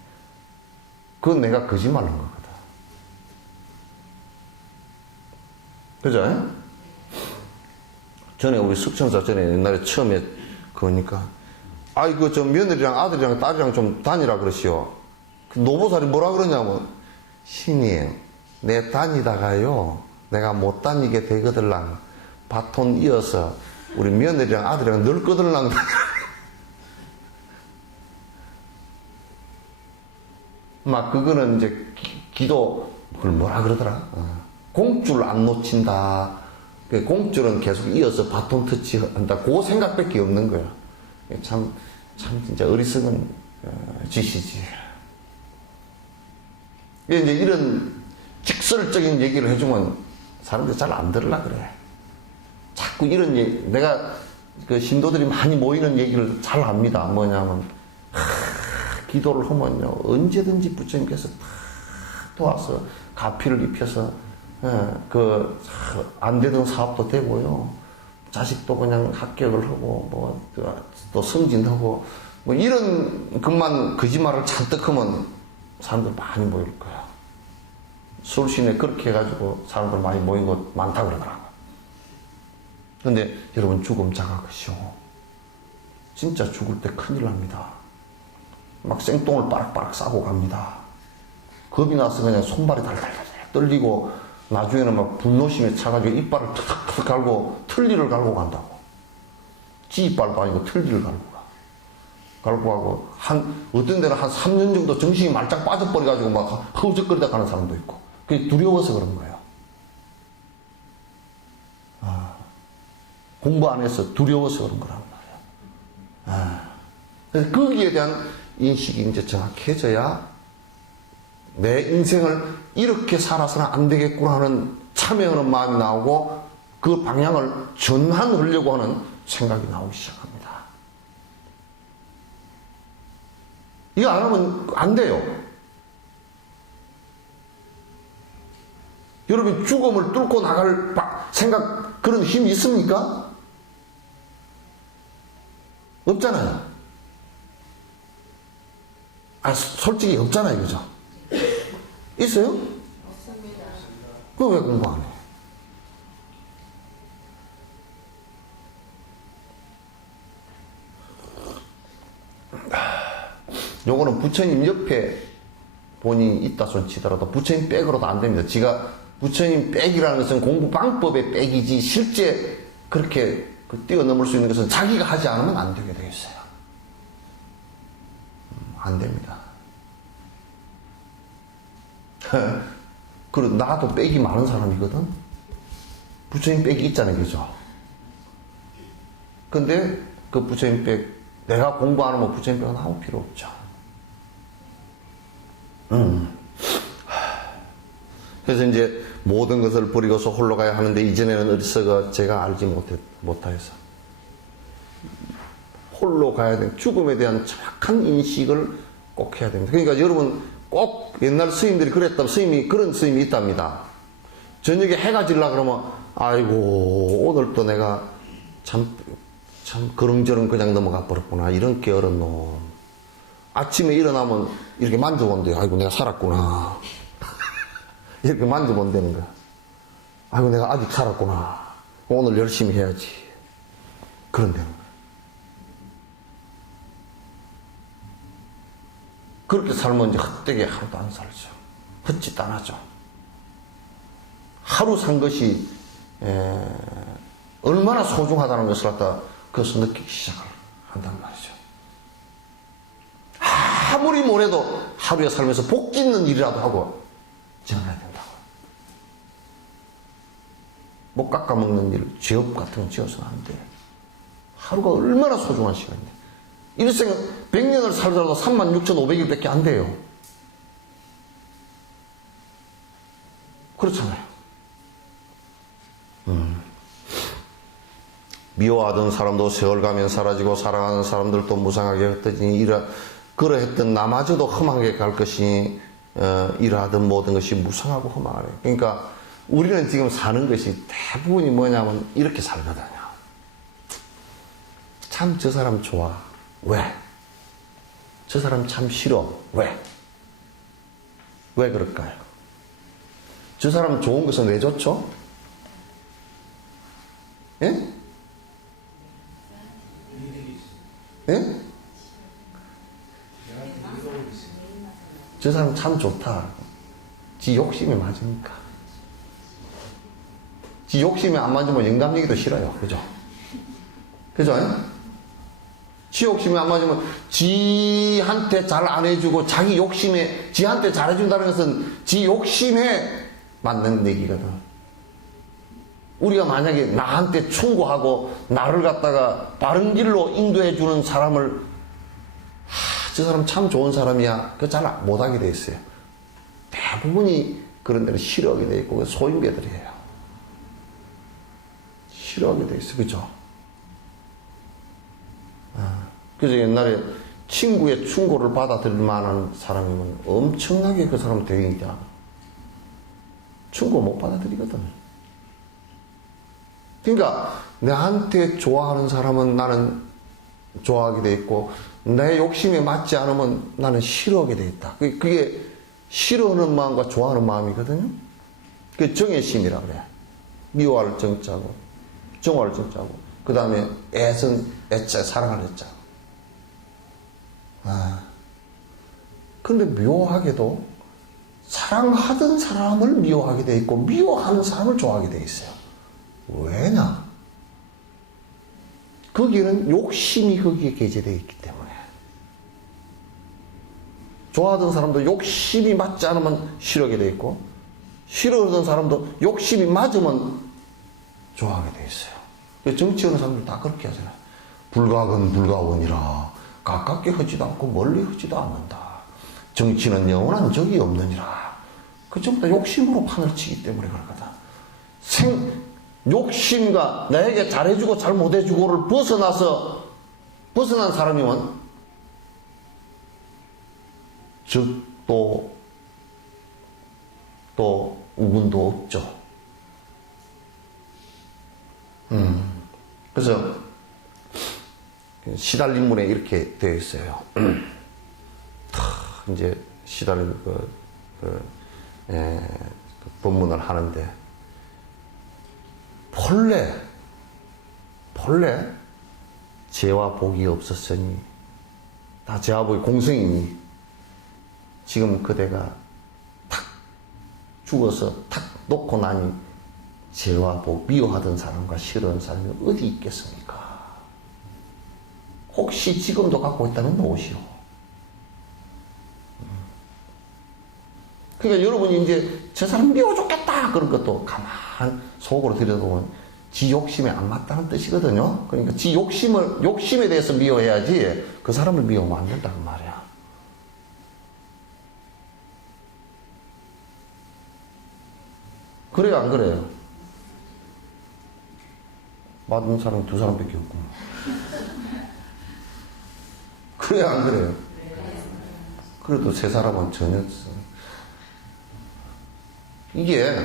그건 내가 거짓말 한 거거든. 그죠? 전에 우리 숙청사 전에 옛날에 처음에 그러니까, 아이고, 저 며느리랑 아들이랑 딸이랑 좀 다니라 그러시오. 그 노보살이 뭐라 그러냐면, 신님, 내 다니다가요, 내가 못 다니게 되거들랑, 바톤 이어서 우리 며느리랑 아들이랑 늙거들랑. 그거는 이제 기도, 그걸 뭐라 그러더라? 공줄 안 놓친다. 공줄은 계속 이어서 바톤 터치 한다. 그 생각밖에 없는 거야. 참 진짜 어리석은 짓이지. 이제 이런 직설적인 얘기를 해주면 사람들이 잘 안 들으려 그래. 자꾸 이런 얘기, 내가 그 신도들이 많이 모이는 얘기를 잘 합니다. 뭐냐면, 기도를 하면요, 언제든지 부처님께서 다 도와서 가피를 입혀서, 안 되던 사업도 되고요. 자식도 그냥 합격을 하고, 또 승진하고, 이런 것만 거짓말을 잔뜩 하면 사람들 많이 모일 거야. 서울시내 그렇게 해가지고 사람들 많이 모인 곳 많다 그러더라고. 근데 여러분, 죽음 자각하시오. 진짜 죽을 때 큰일 납니다. 막 생똥을 빠락빠락 싸고 갑니다. 겁이 나서 그냥 손발이 달달달 떨리고, 나중에는 막 분노심에 차가지고 이빨을 탁탁 갈고 틀니를 갈고 간다고. 지 이빨도 아니고 틀니를 갈고 가. 갈고 가고, 어떤 데는 한 3년 정도 정신이 말짱 빠져버려가지고 막 허우적거리다 가는 사람도 있고. 그게 두려워서 그런 거예요. 공부 안 해서 두려워서 그런 거란 말이에요. 그래서 거기에 대한 인식이 이제 정확해져야 내 인생을 이렇게 살아서는 안 되겠구나 하는 참여하는 마음이 나오고, 그 방향을 전환하려고 하는 생각이 나오기 시작합니다. 이거 안 하면 안 돼요. 여러분, 죽음을 뚫고 나갈 생각, 그런 힘이 있습니까? 없잖아요. 솔직히 없잖아요, 그죠? 있어요? 없습니다. 그거 왜 공부 안 해? 요거는 부처님 옆에 본인이 있다 손 치더라도 부처님 백으로도 안 됩니다. 지가 부처님 백이라는 것은 공부 방법의 백이지 실제 그렇게 뛰어넘을 수 있는 것은 자기가 하지 않으면 안 되게 되어 있어요. 안 됩니다. 그리고 나도 백이 많은 사람이거든. 부처님 백이 있잖아요, 그죠? 근데 그 부처님 백 내가 공부 안 하면 부처님 백은 아무 필요 없죠. 그래서 이제 모든 것을 버리고서 홀로 가야 하는데 이전에는 어디서가 제가 알지 못하여서 홀로 가야 돼. 죽음에 대한 정확한 인식을 꼭 해야 됩니다. 그러니까 여러분 꼭 옛날 스님들이 그랬다면 그런 스님이 있답니다. 저녁에 해가 질라 그러면 아이고 오늘 또 내가 참 그릉저릉 그냥 넘어가 버렸구나. 이런 게으른 놈. 아침에 일어나면 이렇게 만져본대요. 아이고 내가 살았구나. 이렇게 만져본다는 거야. 아이고 내가 아직 살았구나. 오늘 열심히 해야지. 그런다는 거야. 그렇게 살면 이제 헛되게 하루도 안 살죠. 헛짓 안 하죠. 하루 산 것이 얼마나 소중하다는 것을 갖다 그것을 느끼기 시작을 한단 말이죠. 아무리 뭐래도 하루에 살면서 복 있는 일이라도 하고 지어놔야 된다고. 못 깎아먹는 일, 죄업 같은 거 지어서는 안 돼. 하루가 얼마나 소중한 시간인데. 일생 100년을 살더라도 36,500일 밖에 안 돼요. 그렇잖아요. 미워하던 사람도 세월 가면 사라지고 사랑하는 사람들도 무상하게 흩어지니 그러했던 나마저도 험하게 갈 것이니 이러하던 모든 것이 무상하고 험하래. 그러니까 우리는 지금 사는 것이 대부분이 뭐냐면 이렇게 살거든요. 참 저 사람 좋아. 왜? 저 사람 참 싫어. 왜? 왜 그럴까요? 저 사람 좋은 것은 왜 좋죠? 예? 예? 저 사람 참 좋다. 지 욕심에 맞으니까. 지 욕심에 안 맞으면 영감리기도 싫어요. 그죠? 그죠? 지 욕심에 안 맞으면 지한테 잘 안 해주고 자기 욕심에 지한테 잘해준다는 것은 지 욕심에 맞는 얘기거든. 우리가 만약에 나한테 충고하고 나를 갖다가 바른 길로 인도해주는 사람을 저 사람 참 좋은 사람이야. 그거 잘 못하게 돼 있어요. 대부분이 그런 데는 싫어하게 돼 있고 소인배들이에요. 싫어하게 돼 있어. 그죠? 그래서 옛날에 친구의 충고를 받아들일 만한 사람이면 엄청나게 그 사람 대인이다. 충고 못 받아들이거든. 그러니까 나한테 좋아하는 사람은 나는 좋아하게 돼 있고 내 욕심에 맞지 않으면 나는 싫어하게 돼 있다. 그게 싫어하는 마음과 좋아하는 마음이거든요. 그게 정의심이라 그래. 미워할 정자고 정화할 정자고 그 다음에 애자 사랑할 애자. 근데 묘하게도 사랑하던 사람을 미워하게 돼 있고 미워하는 사람을 좋아하게 돼 있어요. 왜냐? 거기는 욕심이 거기에 게재되어 있기 때문에. 좋아하던 사람도 욕심이 맞지 않으면 싫어하게 돼 있고 싫어하던 사람도 욕심이 맞으면 좋아하게 돼 있어요. 정치하는 사람들 다 그렇게 하잖아요. 불가근 불가원이라 가깝게 하지도 않고 멀리 하지도 않는다. 정치는 영원한 적이 없느니라. 그 전부 다 욕심으로 판을 치기 때문에 그렇거든. 욕심과 나에게 잘해주고 잘 못해주고를 벗어난 사람이면 또 우군도 없죠. 그래서 시달림문에 이렇게 되어 있어요. 이제 시달림 법문을 하는데, 본래 죄와 복이 없었으니, 다 죄와 복이 공생이니, 지금 그대가 탁 죽어서 탁 놓고 나니 죄와 복 미워하던 사람과 싫어하는 사람이 어디 있겠습니까? 혹시 지금도 갖고 있다면 놓으시오. 그러니까 여러분이 이제 저 사람 미워 죽겠다 그런 것도 가만 속으로 들여다보면 지 욕심에 안 맞다는 뜻이거든요. 그러니까 지 욕심에 대해서 미워해야지 그 사람을 미워하면 안 된다는 말이야. 그래요, 안 그래요? 맞는 사람 두 사람밖에 없고. 그래요, 안 그래요? 그래도 세 사람은 전혀 없어. 이게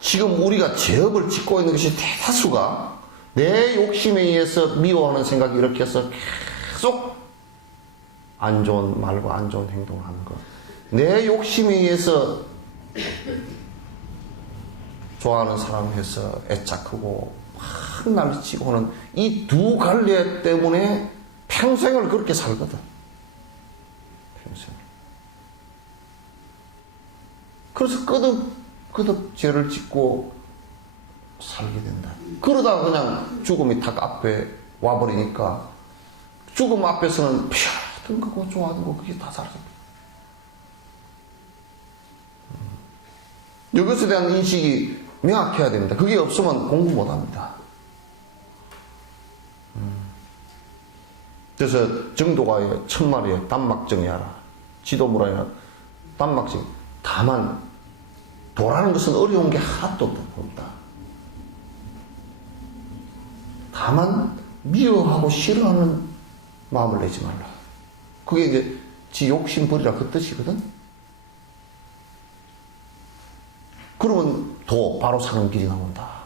지금 우리가 죄업을 짓고 있는 것이 대다수가 내 욕심에 의해서 미워하는 생각이 이렇게 해서 계속 안 좋은 말과 안 좋은 행동을 하는 것. 내 욕심에 의해서 좋아하는 사람 해서 애착하고 막 난리치고 하는 이 두 갈래 때문에 평생을 그렇게 살거든. 평생. 그래서 끄덕 죄를 짓고 살게 된다. 그러다가 그냥 죽음이 딱 앞에 와버리니까 죽음 앞에서는 피하던 거고 좋아하던 거 그게 다 사라져. 이것에 대한 인식이 명확해야 됩니다. 그게 없으면 공부 못합니다. 그래서 정도가 1000마리에 단막정이하라. 지도무라이나 단막정. 다만 도라는 것은 어려운 게 하나도 없다. 다만 미워하고 싫어하는 마음을 내지 말라. 그게 이제 지 욕심 버리라 그 뜻이거든. 그러면 바로 사는 길이 나온다.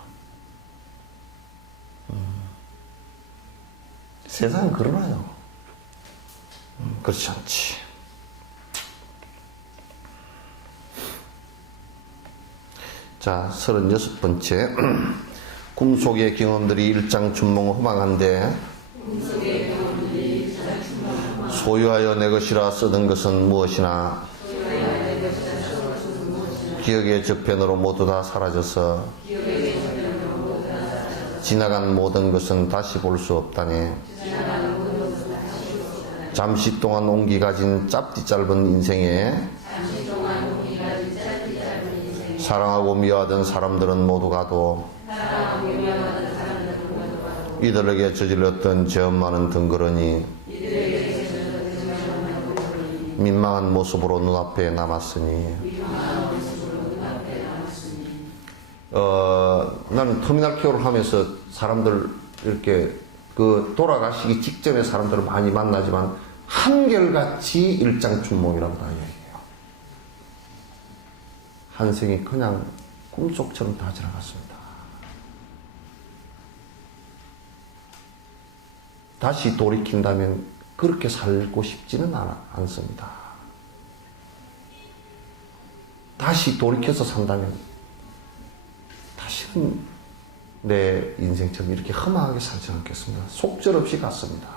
세상은 그러나요? 그렇지 않지. 자, 36번째. 꿈속의 경험들이 일장춘몽 허망한데 소유하여 내 것이라 쓰던 것은 무엇이나 기억의 저편으로 모두 다 사라져서 지나간 모든 것은 다시 볼 수 없다네. 잠시 동안 온기 가진 짧디 짧은 인생에 사랑하고 미워하던 사람들은 모두 가도 이들에게 저질렀던 죄업 많은 덩그러니 민망한 모습으로 눈앞에 남았으니 나는 터미널 케어를 하면서 사람들 이렇게 돌아가시기 직전에 사람들을 많이 만나지만 한결같이 일장춘몽이라고 다 얘기해요. 한 생이 그냥 꿈속처럼 다 지나갔습니다. 다시 돌이킨다면 그렇게 살고 싶지는 않습니다. 다시 돌이켜서 산다면 다시는 내 인생처럼 이렇게 험하게 살지 않겠습니다. 속절없이 갔습니다.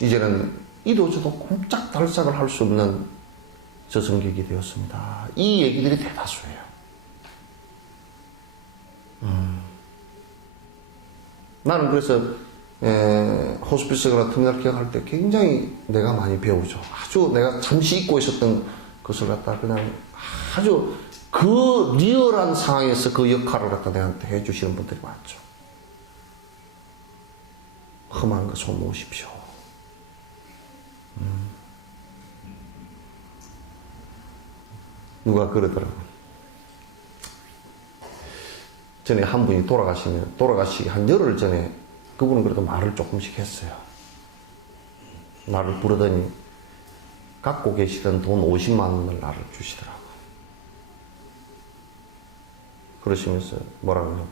이제는 이도저도 꼼짝달싹을 할 수 없는 저승객이 되었습니다. 이 얘기들이 대다수예요. 나는 그래서 호스피스 가나 터미널 케어 할 때 굉장히 내가 많이 배우죠. 아주 내가 잠시 잊고 있었던 것을 갖다 그냥 아주 그 리얼한 상황에서 그 역할을 갖다 내한테 해주시는 분들이 많죠. 험한 거 소모으십시오. 누가 그러더라고. 전에 한 분이 돌아가시기 한 열흘 전에 그분은 그래도 말을 조금씩 했어요. 나를 부르더니 갖고 계시던 돈 50만 원을 나를 주시더라고. 그러시면서 뭐라고요?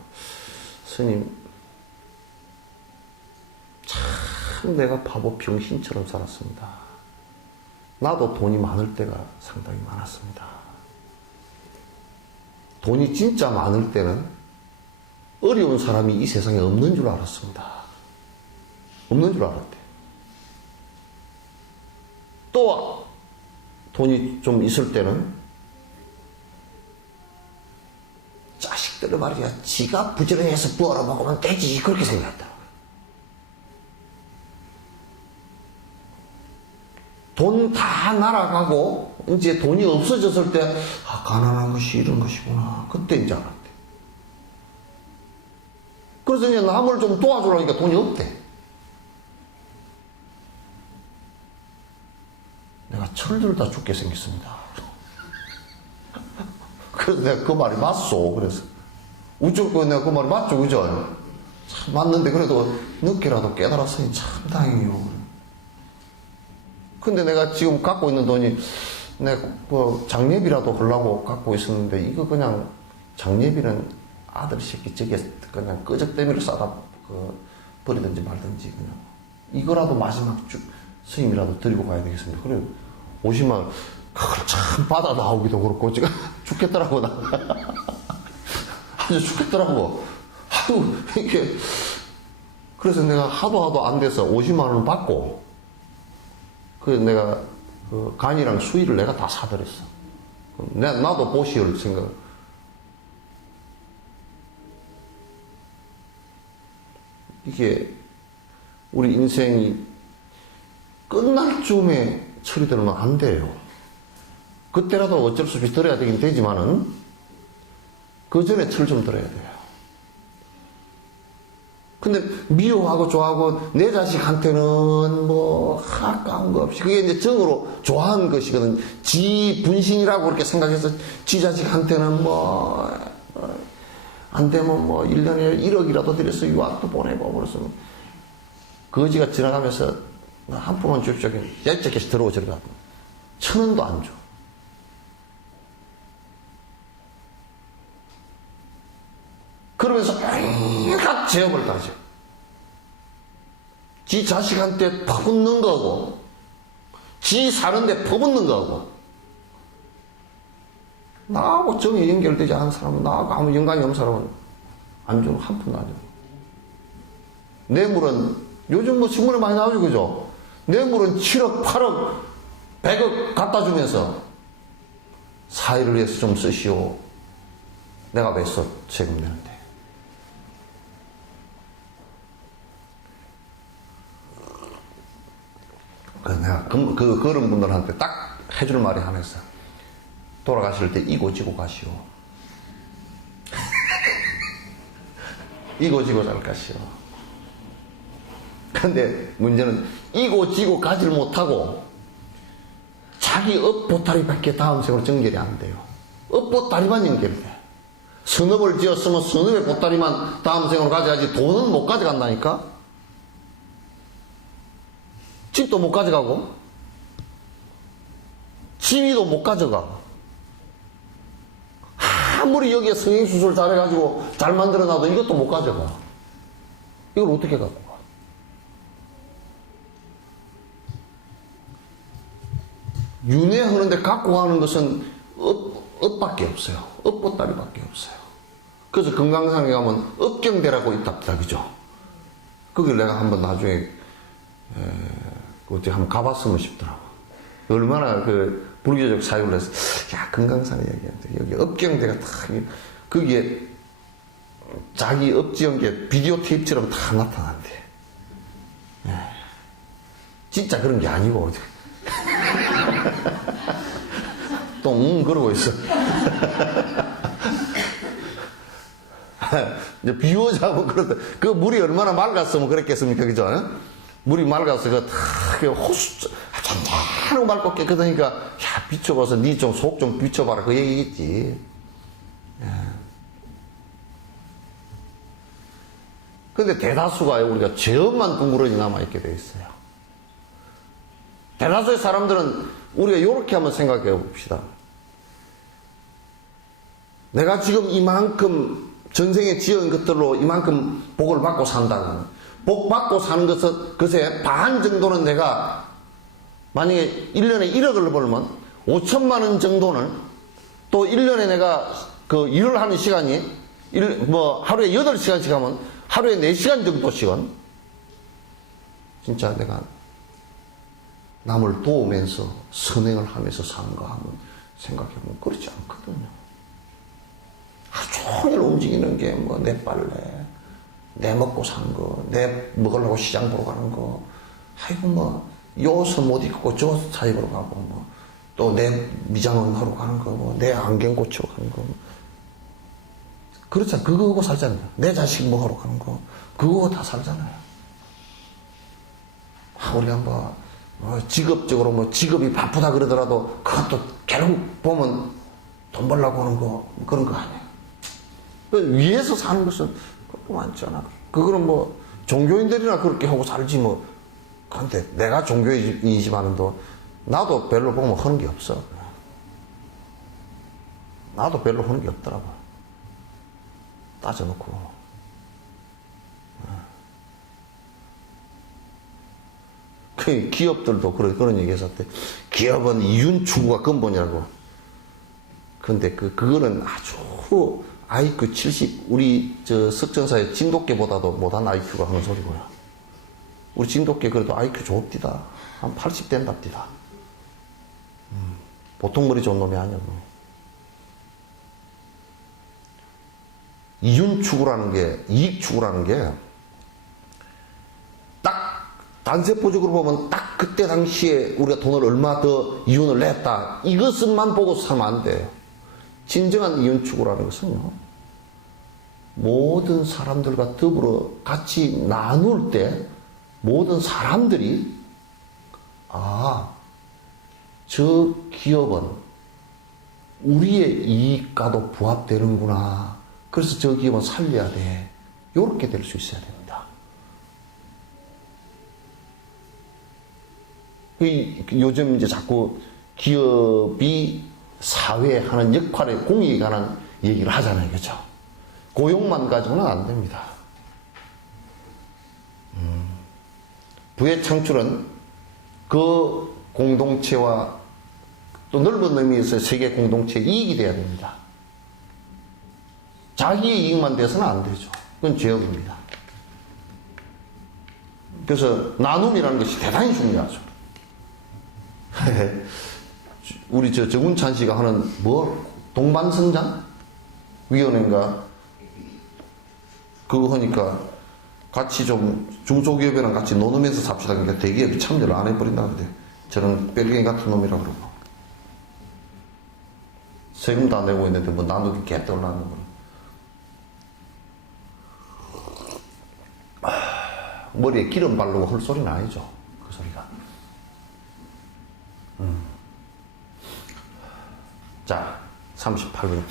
스님, 참 참 내가 바보 병신처럼 살았습니다. 나도 돈이 많을 때가 상당히 많았습니다. 돈이 진짜 많을 때는 어려운 사람이 이 세상에 없는 줄 알았습니다. 없는 줄 알았대. 또 돈이 좀 있을 때는 자식들을 말이야 지가 부지런해서 부어라 먹으면 되지 그렇게 생각했다. 돈 다 날아가고 이제 돈이 없어졌을 때 가난한 것이 이런 것이구나 그때 이제 알았대. 그래서 이제 남을 좀 도와주라니까 돈이 없대. 내가 철들다 죽게 생겼습니다. 그래서 내가 그 말이 맞소. 그래서 우쭈고 내가 그 말이 맞죠, 그죠? 참 맞는데 그래도 늦게라도 깨달았으니 참 다행이요. 근데 내가 지금 갖고 있는 돈이 내가 뭐 장례비라도 하려고 갖고 있었는데 이거 그냥 장례비는 아들 새끼 저게 그냥 끄적대미를 싸다 버리든지 말든지 그냥 이거라도 마지막 스님이라도 드리고 가야 되겠습니다. 그래 50만 원 그걸 참 받아 나오기도 그렇고 제가 죽겠더라고 나 아주 죽겠더라고. 아유 이게 그래서 내가 하도 안 돼서 50만 원 받고 그래서 내가 그 간이랑 수의를 내가 다 사들였어. 나도 보시올 생각. 이게 우리 인생이 끝날 쯤에 처리되면 안 돼요. 그때라도 어쩔 수 없이 들어야 되긴 되지만은 그 전에 철 좀 들어야 돼요. 근데 미워하고 좋아하고 내 자식한테는 뭐 아까운 거 없이 그게 이제 정으로 좋아하는 것이거든. 지 분신이라고 그렇게 생각해서 지 자식한테는 뭐 안 되면 뭐 1년에 1억이라도 들여서 유학도 보내고 그래서 거지가 지나가면서 한 푼만 줍쇼 얄쩍해서 들어오지라고 1,000원도 안 줘. 그러면서 온갖 제업을 따져. 지 자식한테 퍼붓는 거고 지 사는데 퍼붓는 거고 나하고 정이 연결되지 않은 사람은 나하고 아무 연관이 없는 사람은 안 주고 한 푼도 안 주고 뇌물은 요즘 뭐 신문에 많이 나오죠 그죠? 뇌물은 7억 8억 100억 갖다 주면서 사회를 위해서 좀 쓰시오. 내가 왜 써? 세금 내는데. 그래서 내가 그런 분들한테 딱 해줄 말이 하나 있어. 돌아가실 때 이고지고 가시오. 이고지고 잘 가시오. 근데 문제는 이고지고 가지를 못하고 자기 업보따리밖에 다음 생으로 전결이 안 돼요. 업보따리만 연결돼. 선업을 지었으면 선업의 보따리만 다음 생으로 가져야지 돈은 못 가져간다니까? 집도 못 가져가고 지위도 못 가져가. 아무리 여기에 성형수술 잘해가지고 잘 만들어놔도 이것도 못 가져가. 이걸 어떻게 갖고 가? 윤회하는데 갖고 가는 것은 업밖에 없어요. 업보따리밖에 없어요. 그래서 금강산에 가면 업경대라고 있답니다. 그죠? 거길 내가 한번 나중에 어떻게 한번 가봤으면 싶더라고. 얼마나 그 불교적 사유를 해서 야 금강산에 얘기하는데 여기 업경대가 다 거기에 자기 업지은 게 비디오 테이프처럼 다 나타난대. 진짜 그런 게 아니고 또 그러고 있어. 이제 비유자면 그렇다. 그 물이 얼마나 맑았으면 그랬겠습니까, 그죠? 물이 맑아서 다 호수 잔잔하고 맑고 깨끗하니까 야 비춰봐서 니 좀 속 좀 비춰봐라 그 얘기겠지. 근데 대다수가 우리가 죄업만 둥그러니 남아있게 돼 있어요. 대다수의 사람들은 우리가 이렇게 한번 생각해 봅시다. 내가 지금 이만큼 전생에 지은 것들로 이만큼 복을 받고 산다면 복 받고 사는 것은 그새 반 정도는 내가 만약에 1년에 1억을 벌면 5천만 원 정도는 또 1년에 내가 그 일을 하는 시간이 하루에 8시간씩 하면 하루에 4시간 정도씩은 진짜 내가 남을 도우면서 선행을 하면서 사는가 하면 생각해보면 그렇지 않거든요. 하루 종일 움직이는 게 뭐 내 빨래, 내 먹고 사는 거, 내 먹으려고 시장 보러 가는 거, 아이고 뭐 요 옷을 못 입고 저 사 입으러 가고 뭐 또 내 미장원 하러 가는 거, 뭐 내 안경 고치러 가는 거, 그렇잖아. 그거 하고 살잖아요. 내 자식 뭐 하러 가는 거, 그거 하고 다 살잖아요. 우리가 뭐 직업적으로 뭐 직업이 바쁘다 그러더라도 그것도 결국 보면 돈 벌려고 하는 거 그런 거 아니에요. 위에서 사는 것은 그렇게 많잖아. 그거는 뭐 종교인들이나 그렇게 하고 살지 뭐. 근데 내가 종교이지만도 나도 별로 보면 하는 게 없어. 나도 별로 하는 게 없더라고. 따져놓고. 그 기업들도 그런 얘기 했었대. 기업은 이윤 추구가 근본이라고. 근데 그거는 아주 IQ 70, 우리 석전사의 진돗개보다도 못한 IQ가 하는 소리고요. 우리 진돗개 그래도 IQ 좋읍디다. 한 80 된답디다. 보통 머리 좋은 놈이 아니야. 이윤 추구라는 게, 이익 추구라는 게, 딱, 단세포적으로 보면 딱 그때 당시에 우리가 돈을 얼마 더 이윤을 냈다. 이것만 보고 살면 안 돼요. 진정한 이윤 추구라는 것은요, 모든 사람들과 더불어 같이 나눌 때, 모든 사람들이, 저 기업은 우리의 이익과도 부합되는구나. 그래서 저 기업은 살려야 돼. 요렇게 될 수 있어야 됩니다. 요즘 이제 자꾸 기업이 사회에 하는 역할의 공익에 관한 얘기를 하잖아요. 그죠? 고용만 가지고는 안 됩니다. 부의 창출은 그 공동체와 또 넓은 의미에서 세계 공동체의 이익이 돼야 됩니다. 자기의 이익만 돼서는 안 되죠. 그건 죄업입니다. 그래서 나눔이라는 것이 대단히 중요하죠. 우리 정운찬 씨가 하는 동반성장 위원회인가 그거 하니까 같이 좀 중소기업이랑 같이 노누면서 삽시다. 그러니까 대기업이 참여를 안 해버린다 그래. 저는 뺄갱이 같은 놈이라 그러고 세금 다 내고 있는데 뭐 나누기 개떨라는 거. 머리에 기름 바르고 할 소리는 아니죠. 그 소리가. 자, 38분.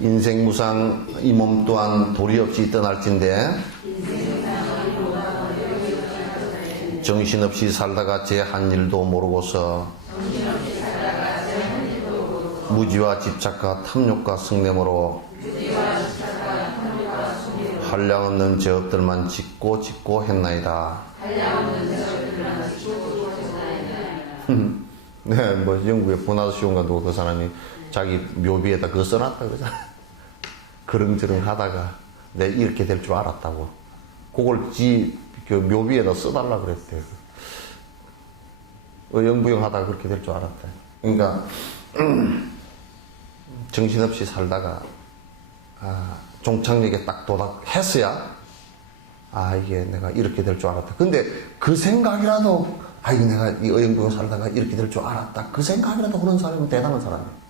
인생무상 이 몸 또한 도리 없이 떠날진데 정신없이 살다가 제 한 일도 모르고서 무지와 집착과 탐욕과 성냄으로 한량없는 죄업들만 짓고 했나이다. 네, 뭐 영국의 보나시온가 누가 그 사람이 자기 묘비에다 그거 써놨다 그러잖아. 그릉저릉 하다가 내 이렇게 될 줄 알았다고. 그걸 그 묘비에다 써달라 그랬대. 영부영 하다가 그렇게 될 줄 알았다. 그러니까 정신없이 살다가 종착역에 딱 도달했어야 이게 내가 이렇게 될 줄 알았다. 근데 그 생각이라도 이거 내가 이 영부영 살다가 이렇게 될 줄 알았다. 그 생각이라도 그런 사람은 대단한 사람이에요.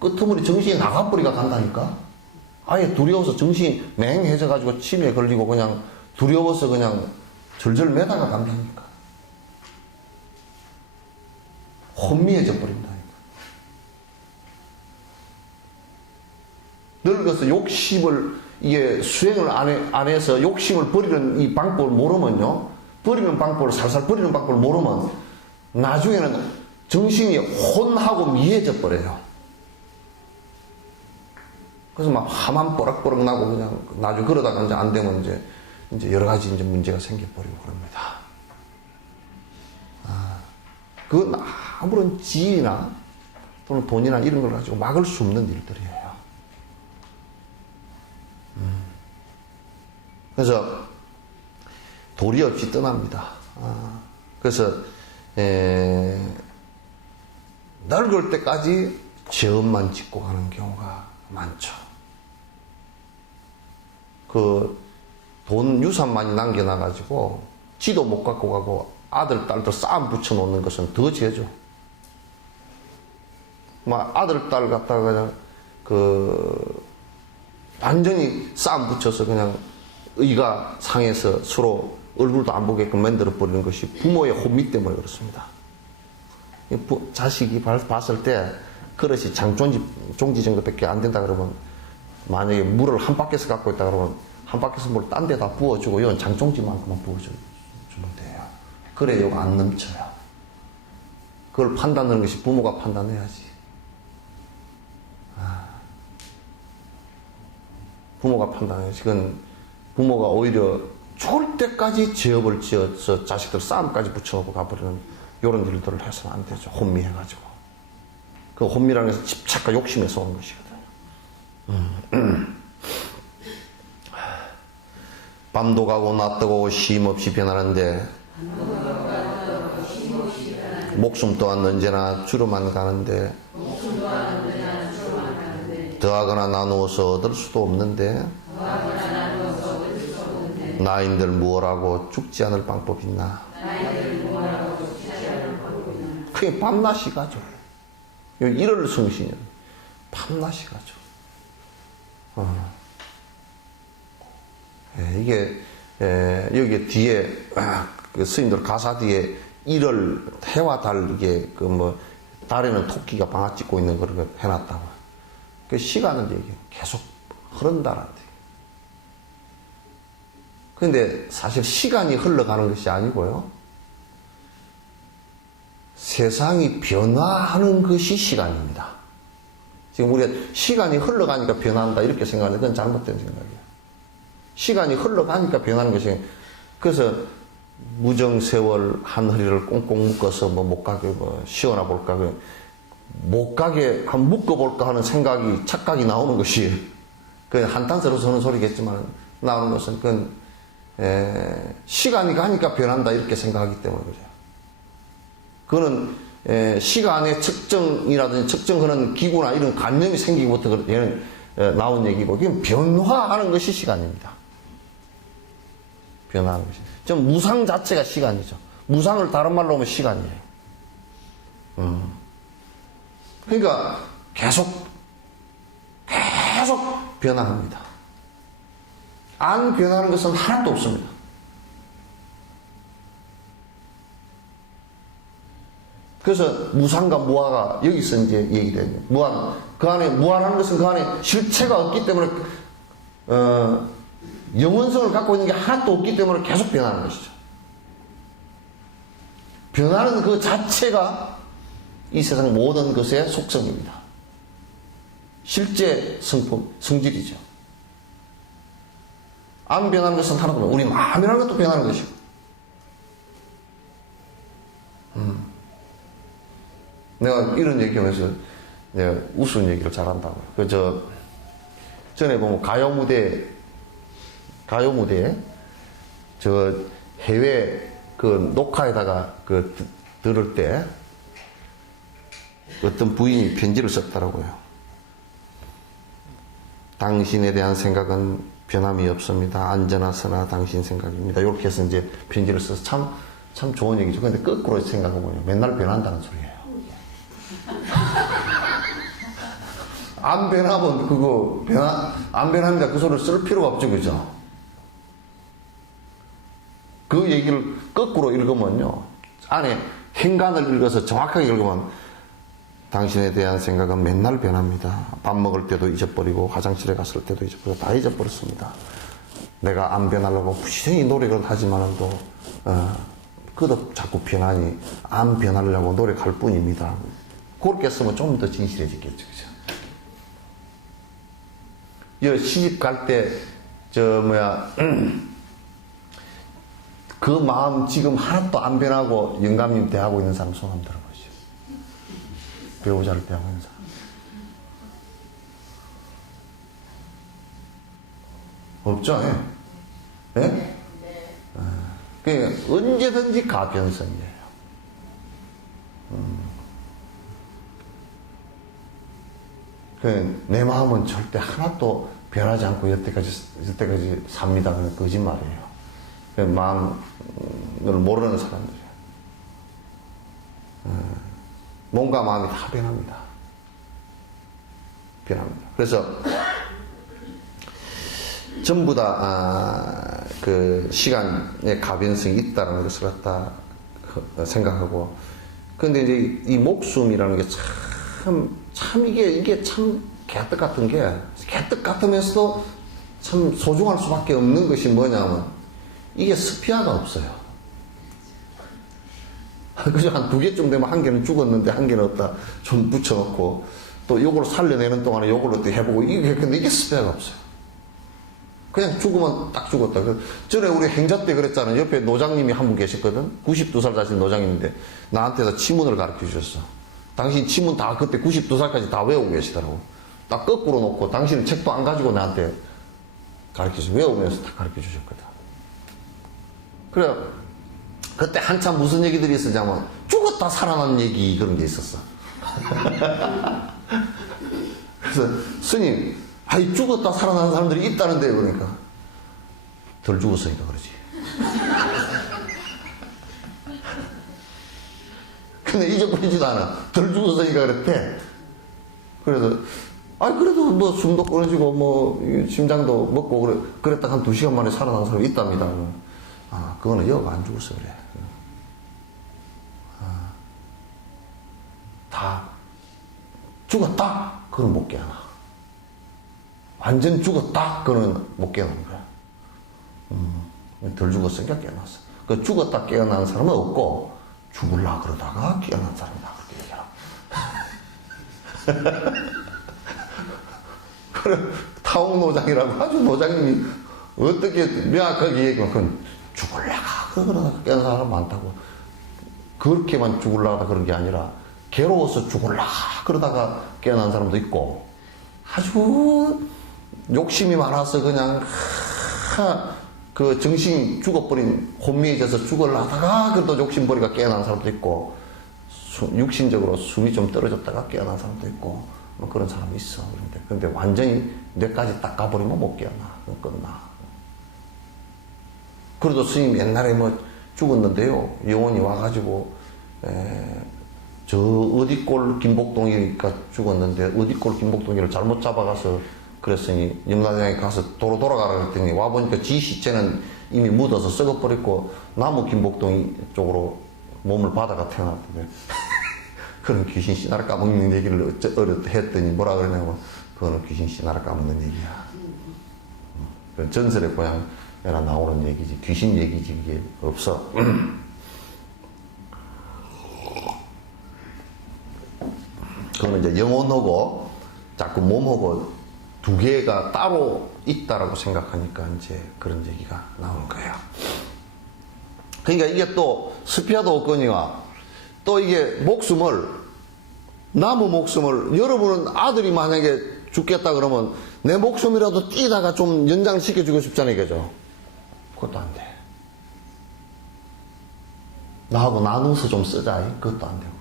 끄트머리 정신이 나가버리가 간다니까. 아예 두려워서 정신이 맹해져가지고 치매에 걸리고 그냥 두려워서 그냥 절절 매다가 간다니까. 혼미해져 버린다니까. 늙어서 욕심을 이게 수행을 안 해서 욕심을 버리는 이 방법을 모르면요. 버리는 방법을 살살 버리는 방법을 모르면 나중에는 정신이 혼하고 미해져 버려요. 그래서 막 화만 뽀락뽀락 나고 그냥 나중에 그러다가 이제 안 되면 이제 이제 여러 가지 이제 문제가 생겨버리고 그럽니다. 그건 아무런 지위나 또는 돈이나 이런 걸 가지고 막을 수 없는 일들이에요. 그래서 도리 없이 떠납니다. 그래서 늙을 때까지 죄업만 짓고 가는 경우가 많죠. 그 돈 유산 많이 남겨놔가지고 지도 못 갖고 가고 아들 딸들 싸움 붙여놓는 것은 더 죄죠. 막 아들 딸 갖다가 완전히 싸움 붙여서 그냥 의가 상해서 서로 얼굴도 안 보게끔 만들어 버리는 것이 부모의 혼미 때문에 그렇습니다. 자식이 봤을 때 그릇이 종지 정도밖에 안 된다 그러면, 만약에 물을 한 바퀴에서 갖고 있다 그러면 한 바퀴에서 물 딴 데다 부어주고 이건 장종지만큼만 부어주면 돼요. 그래 요거 안 넘쳐요. 그걸 판단하는 것이 부모가 판단해야지. 부모가 판단해야지. 그건 부모가 오히려 죽을 때까지 죄업을 지어서 자식들 싸움까지 붙여놓고 가버리는 이런 일들을 해서는 안 되죠. 혼미해가지고. 그 혼미라는 것은 집착과 욕심에서 온 것이거든요. 밤도 가고 낮도 가고 쉼없이 변하는데 목숨 또한 언제나 주로만 가는데 더하거나 나누어서 얻을 수도 없는데 나인들 무엇하고 죽지 않을 방법 있나. 그게 밤낮이 가죠. 일월 성신이요. 밤낮이 가죠. 이게 여기 뒤에 그 스님들 가사 뒤에 일월 해와 달, 이게 달에는 토끼가 방아 찍고 있는 걸 해놨다고. 그 시간을 얘기해. 계속 흐른다라는 얘기. 근데 사실 시간이 흘러가는 것이 아니고요. 세상이 변화하는 것이 시간입니다. 지금 우리가 시간이 흘러가니까 변한다 이렇게 생각하는데 그건 잘못된 생각이에요. 시간이 흘러가니까 변하는 것이, 그래서 무정세월 한 허리를 꽁꽁 묶어서 못 가게 쉬어나 볼까, 못 가게 한번 묶어볼까 하는 생각이, 착각이 나오는 것이, 그 한탄스러워서 하는 소리겠지만 나오는 것은 그건 시간이 가니까 변한다 이렇게 생각하기 때문에 그래요. 그거는 시간의 측정이라든지 측정하는 기구나 이런 관념이 생기기부터 얘는 나온 얘기고, 그게 변화하는 것이 시간입니다. 변화하는 것이. 좀 무상 자체가 시간이죠. 무상을 다른 말로 하면 시간이에요. 그러니까 계속 변화합니다. 안 변하는 것은 하나도 없습니다. 그래서 무상과 무아가 여기서 이제 얘기되는 무한, 그 안에 무한하는 것은 그 안에 실체가 없기 때문에 영원성을 갖고 있는 게 하나도 없기 때문에 계속 변하는 것이죠. 변하는 그 자체가 이 세상 모든 것의 속성입니다. 실제 성질이죠. 안 변하는 것은 하나도 없고, 우리 마음이라는 것도 변하는 것이고. 내가 이런 얘기하면서 내가 우스운 얘기를 잘한다고요. 전에 보면 가요 무대에 저 해외 녹화에다가 들을 때 어떤 부인이 편지를 썼더라고요. 당신에 대한 생각은 변함이 없습니다. 안전하서나 당신 생각입니다. 이렇게 해서 이제 편지를 써서 참 좋은 얘기죠. 근데 거꾸로 생각해보면 맨날 변한다는 소리예요. 안 변하면 안 변합니다. 그 소리를 쓸 필요가 없죠. 그죠? 그 얘기를 거꾸로 읽으면요. 안에 행간을 읽어서 정확하게 읽으면 당신에 대한 생각은 맨날 변합니다. 밥 먹을 때도 잊어버리고 화장실에 갔을 때도 잊어버리고 다 잊어버렸습니다. 내가 안 변하려고 부지런히 노력을 하지만도 그도 자꾸 변하니 안 변하려고 노력할 뿐입니다. 그렇게 쓰면 좀 더 진실해지겠죠. 그죠? 시집 갈 때 그 마음 지금 하나도 안 변하고 영감님 대하고 있는 사람 손 한번 들어보시죠. 배우자를 대하고 있는 사람. 없죠? 예? 예? 그러니까 언제든지 가변성이에요. 내 마음은 절대 하나도 변하지 않고 여태까지 삽니다. 그건 거짓말이에요. 마음을 모르는 사람들이에요. 몸과 마음이 다 변합니다. 변합니다. 그래서 전부 다 그 시간의 가변성이 있다는 것을 갖다 생각하고, 그런데 이제 이 목숨이라는 게 참 이게 참 개떡 같은 게, 개떡 같으면서도 참 소중할 수밖에 없는 것이 뭐냐면 이게 스피아가 없어요. 그저 한 2개쯤 되면 한 개는 죽었는데 한 개는 없다 좀 붙여놓고 또 요걸 살려내는 동안에 요걸로 또 해보고, 근데 이게 스피아가 없어요. 그냥 죽으면 딱 죽었다. 전에 우리 행자 때 그랬잖아요. 옆에 노장님이 한 분 계셨거든. 92살 되신 노장님인데 나한테서 치문을 가르쳐 주셨어. 당신 치문 다 그때 92살까지 다 외우고 계시더라고. 딱 거꾸로 놓고 당신은 책도 안 가지고 나한테 가르쳐서 외우면서 다 가르쳐 주셨거든. 그래, 그때 한참 무슨 얘기들이 있었냐면 죽었다 살아난 얘기 그런 게 있었어. 그래서 스님, 아이 죽었다 살아난 사람들이 있다는데, 그러니까 덜 죽었으니까 그러지. 근데 잊어버리지도 않아. 덜 죽었으니까 그랬대. 그래서 그래도 뭐 숨도 끊어지고 뭐 심장도 먹고 그랬다 한 2시간 만에 살아난 사람이 있답니다. 그거는 역 안 죽었어 그래. 다 죽었다? 그건 못 깨어나. 완전 죽었다? 그거는 못 깨어나는 거야. 덜 죽었으니까 깨어났어. 그 죽었다 깨어나는 사람은 없고, 죽을라 그러다가 깨어난 사람이다. 그렇게 얘기하라. 그래, 타옥노장이라고 아주 노장님이 어떻게 명확하게 얘기하면, 그건 죽을라가 그러다가 깨어난 사람 많다고. 그렇게만 죽을라가 그런 게 아니라, 괴로워서 죽을라 그러다가 깨어난 사람도 있고, 아주 욕심이 많아서 그냥 그 정신이 죽어버린 혼미해져서 죽을라다가 그래도 욕심버리가 깨어난 사람도 있고, 육신적으로 숨이 좀 떨어졌다가 깨어난 사람도 있고, 뭐 그런 사람이 있어. 근데 완전히 뇌까지 딱 가버리면 못 깨어나. 끝나. 그래도 스님 옛날에 뭐 죽었는데요, 영혼이 와가지고 저 어디꼴 김복동이니까 죽었는데 어디꼴 김복동이를 잘못 잡아가서 그랬으니 염라대왕에 가서 도로 돌아가라 그랬더니 와보니까 지 시체는 이미 묻어서 썩어버렸고 나무 김복동 쪽으로 몸을 받아가 태어났던데 그런 귀신 씨나라 까먹는 얘기를 했더니 뭐라 그러냐면, 그거는 귀신 씨나라 까먹는 얘기야. 전설의 고향에나 나오는 얘기지, 귀신 얘기지 이게 없어. 그거는 이제 영혼하고 자꾸 몸하고 2개가 따로 있다라고 생각하니까 이제 그런 얘기가 나오는 거예요. 그러니까 이게 또 스피아도 없거니와 또 이게 나무 목숨을 여러분은 아들이 만약에 죽겠다 그러면 내 목숨이라도 띄다가 좀 연장을 시켜주고 싶잖아요. 그죠? 그것도 안 돼. 나하고 나눠서 좀 쓰자. 그것도 안 되고.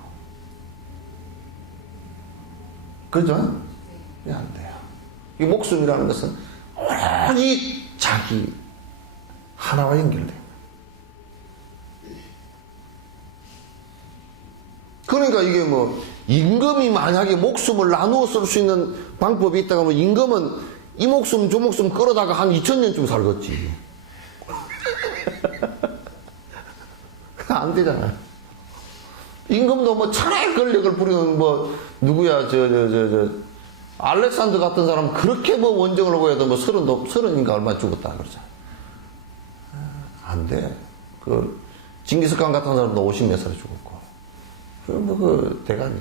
그죠? 안 돼요. 이 목숨이라는 것은 오로지 자기 하나와 연결돼요. 그러니까 이게 뭐 임금이 만약에 목숨을 나누어 쓸 수 있는 방법이 있다고 하면 임금은 이 목숨 저 목숨 끌어다가 한 2000년쯤 살겠지. 안 되잖아요. 임금도 뭐 천하의 권력을 부리는 뭐 누구야 알렉산더 같은 사람 그렇게 뭐 원정을 하고 해도 뭐 서른인가 얼마 죽었다 그러잖아. 안 돼. 그 징기스칸 같은 사람도 50몇 살에 죽었고. 그 대가리.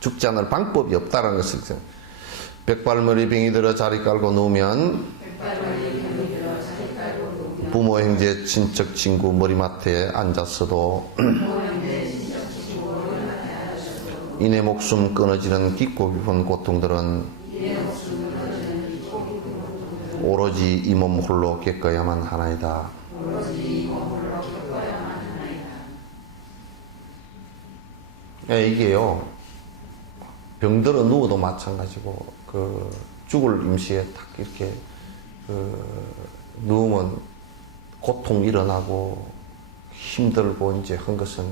죽지 않을 방법이 없다는 것을 백발머리 병이 들어 자리 깔고 누우면 부모, 형제, 친척, 친구 머리맡에 앉았어도 이내 목숨 끊어지는 깊고 깊은 고통들은 오로지 이 몸 홀로 겪어야만 하나이다. 이게요, 병들어 누워도 마찬가지고, 죽을 임시에 딱 이렇게, 누우면 고통 일어나고, 힘들고, 이제 한 것은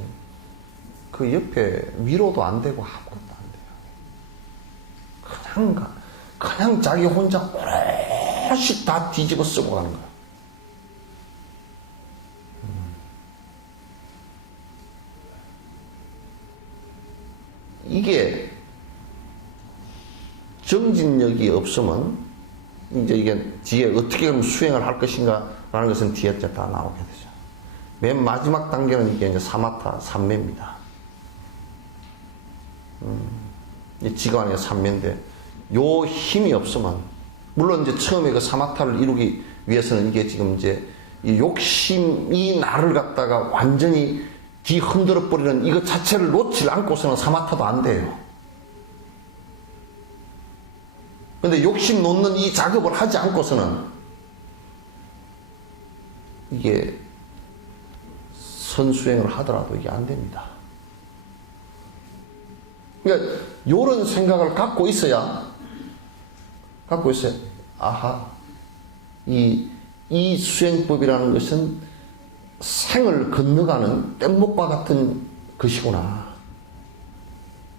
그 옆에 위로도 안 되고 아무것도 안 돼요. 그냥 자기 혼자 오롯이 다 뒤집어 쓰고 가는 거야. 이게 정진력이 없으면 이제 이게 뒤에 어떻게 하면 수행을 할 것인가 라는 것은 뒤에 다 나오게 되죠. 맨 마지막 단계는 이게 이제 사마타, 삼매입니다. 지간의 삼매인데 요 힘이 없으면, 물론 이제 처음에 그 사마타를 이루기 위해서는 이게 지금 이제 이 욕심이 나를 갖다가 완전히 뒤 흔들어 버리는 이것 자체를 놓지 않고서는 사마타도 안 돼요. 근데 욕심 놓는 이 작업을 하지 않고서는 이게 선수행을 하더라도 이게 안 됩니다. 그러니까 요런 생각을 갖고 있어야 아하, 이 수행법이라는 것은 생을 건너가는 뗏목과 같은 것이구나.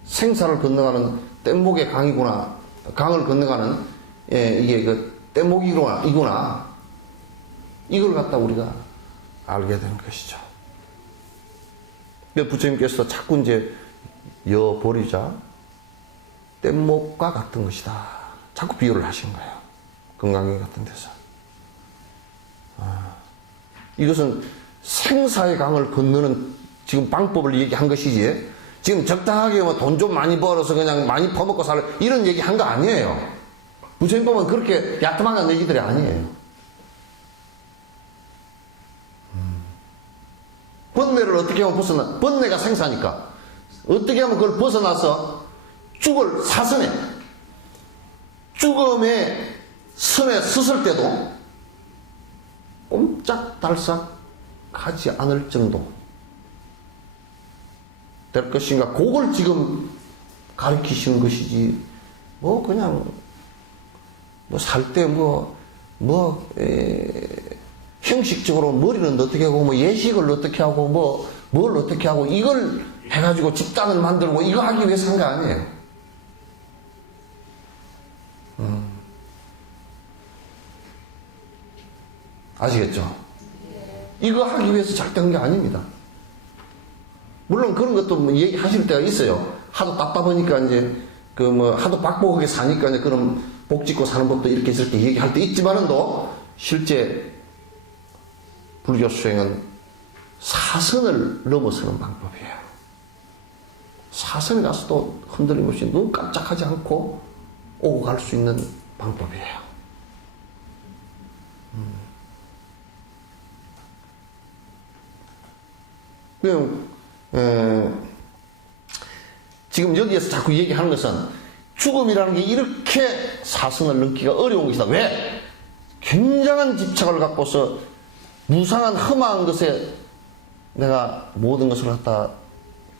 생사를 건너가는 뗏목의 강이구나. 강을 건너가는 이게 그 뗏목이구나. 이걸 갖다 우리가 알게 되는 것이죠. 부처님께서 자꾸 이제 버리자 뗏목과 같은 것이다. 자꾸 비유를 하신 거예요. 건강경 같은 데서. 이것은 생사의 강을 건너는 지금 방법을 얘기한 것이지, 지금 적당하게 돈 좀 많이 벌어서 그냥 많이 퍼먹고 살래 이런 얘기 한 거 아니에요. 부처님 보면 그렇게 야트막한 얘기들이 아니에요. 번뇌를 어떻게 하면 번뇌가 생사니까 어떻게 하면 그걸 벗어나서 죽을 사선에, 죽음의 선에 섰을 때도 꼼짝달싹 하지 않을 정도 될 것인가, 그걸 지금 가르치시는 것이지, 그냥 살 때 형식적으로 머리는 어떻게 하고 예식을 어떻게 하고 뭘 어떻게 하고 이걸 해가지고 집단을 만들고 이거 하기 위해서 한 거 아니에요. 아시겠죠? 이거 하기 위해서 절대 한 게 아닙니다. 물론 그런 것도 얘기하실 때가 있어요. 하도 답답하니까 이제 하도 박복하게 사니까 이제 그럼 복 짓고 사는 법도 이렇게 저렇게 얘기할 때 있지만은도 실제 불교 수행은 사선을 넘어서는 방법이에요. 사선에 가서도 흔들림 없이 눈 깜짝하지 않고 오고 갈 수 있는 방법이에요. 지금 여기에서 자꾸 얘기하는 것은 죽음이라는 게 이렇게 사선을 넘기가 어려운 것이다. 왜? 굉장한 집착을 갖고서 무상한 험한 것에 내가 모든 것을 갖다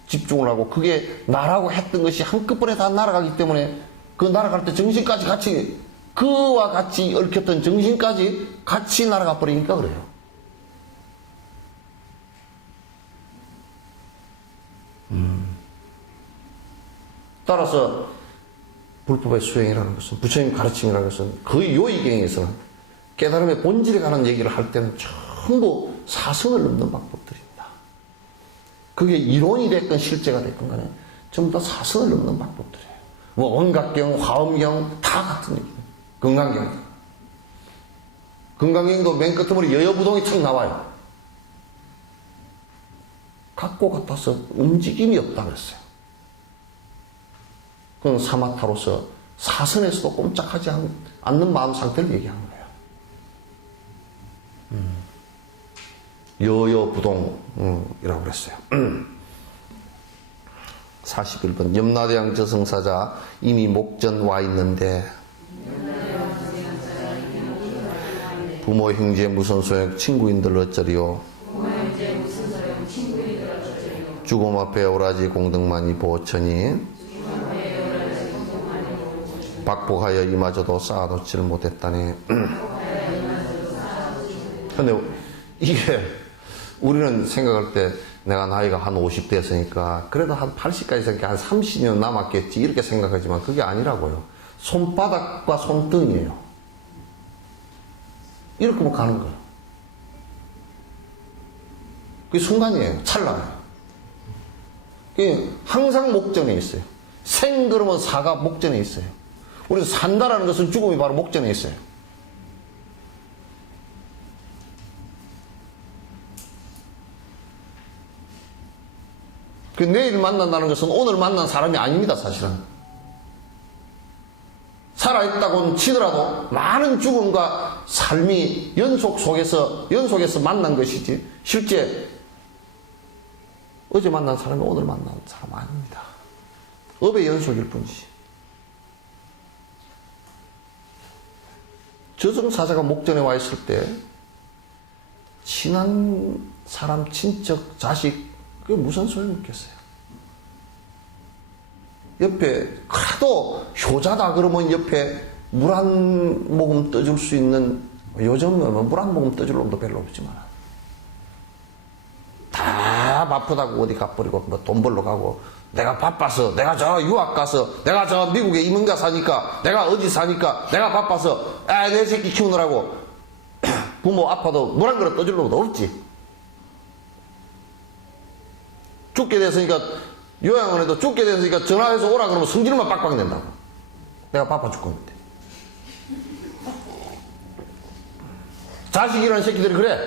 집중을 하고 그게 나라고 했던 것이 한꺼번에 다 날아가기 때문에 그 날아갈 때 정신까지 같이, 그와 같이 얽혔던 정신까지 같이 날아가 버리니까 그래요. 따라서 불법의 수행이라는 것은, 부처님 가르침이라는 것은 거의 요의경에서는 깨달음의 본질에 관한 얘기를 할 때는 전부 사선을 넘는 방법들입니다. 그게 이론이 됐건 실제가 됐건 간에 전부 다 사선을 넘는 방법들이에요. 원각경, 화엄경 다 같은 얘기예요. 건강경. 건강경도 맨 끝머리 여여부동이 탁 나와요. 같고 같아서 움직임이 없다 그랬어요. 그건 사마타로서 사선에서도 꼼짝하지 않는 마음 상태를 얘기하는 거예요. 여여부동이라고 그랬어요. 41번 염라대왕 저승사자 이미 목전 와 있는데 부모 형제 무슨 소용 친구인들 어쩌리요. 죽음 앞에 오라지 공덕만이 보처니 박복하여 이마저도 쌓아놓지를 못했다네. 근데 이게 우리는 생각할 때 내가 나이가 한 50대였으니까 그래도 한 80까지 생각해 한 30년 남았겠지 이렇게 생각하지만 그게 아니라고요. 손바닥과 손등이에요. 이렇게 뭐 가는 거예요. 그게 순간이에요. 찰나예요. 그게 항상 목전에 있어요. 생 그러면 사가 목전에 있어요. 우리가 산다라는 것은 죽음이 바로 목전에 있어요. 그 내일 만난다는 것은 오늘 만난 사람이 아닙니다, 사실은. 살아있다고는 치더라도 많은 죽음과 삶이 연속해서 만난 것이지, 실제 어제 만난 사람이 오늘 만난 사람 아닙니다. 업의 연속일 뿐이지. 저승사자가 목전에 와 있을 때, 친한 사람, 친척, 자식, 그게 무슨 소용이 있겠어요? 옆에, 하도 효자다 그러면 옆에 물 한 모금 떠줄 수 있는, 요즘은 물 한 모금 떠줄 놈도 별로 없지만, 다 바쁘다고 어디 가버리고, 뭐 돈 벌러 가고, 내가 바빠서, 내가 저 유학 가서, 내가 저 미국에 이민가 사니까, 내가 어디 사니까, 내가 바빠서, 내 새끼 키우느라고, 부모 아파도 물 한 그릇 떠줄 놈도 없지. 죽게 됐으니까 요양원 해도 죽게 됐으니까 전화해서 오라 그러면 성질만 빡빡 낸다고. 내가 바빠 죽겠는데. 자식이라는 새끼들이 그래.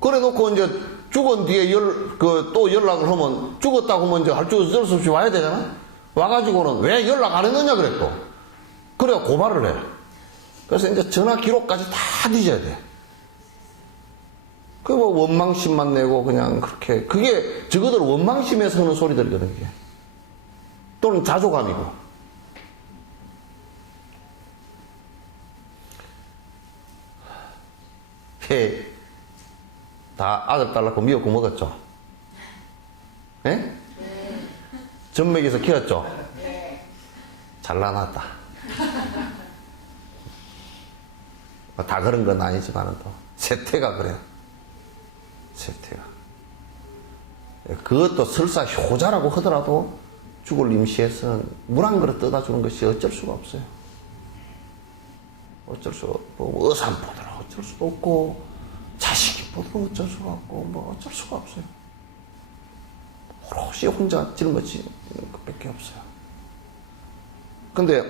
그래 놓고 이제 죽은 뒤에 또 연락을 하면 죽었다고 하면 이제 할 줄 어쩔 수 없이 와야 되잖아. 와가지고는 왜 연락 안 했느냐 그랬고. 그래 고발을 해. 그래서 이제 전화 기록까지 다 뒤져야 돼. 그 뭐 원망심만 내고 그냥 그렇게. 그게 저거들 원망심에서 하는 소리들이거든, 이게. 또는 자조감이고. 다 아들, 딸 낳고 미역국 먹었죠? 예? 네. 전맥에서 키웠죠? 네. 잘라놨다. 다 그런 건 아니지만 또 세태가 그래요. 세태가. 그것도 설사 효자라고 하더라도 죽을 임시에서는 물 한 그릇 떠다 주는 것이 어쩔 수가 없어요. 어쩔 수가 없고, 어산 보더라 어쩔 수도 없고, 자식이 보더라 어쩔 수가 없고, 뭐 어쩔 수가 없어요. 오롯이 혼자 짊어지는 것밖에 없어요. 근데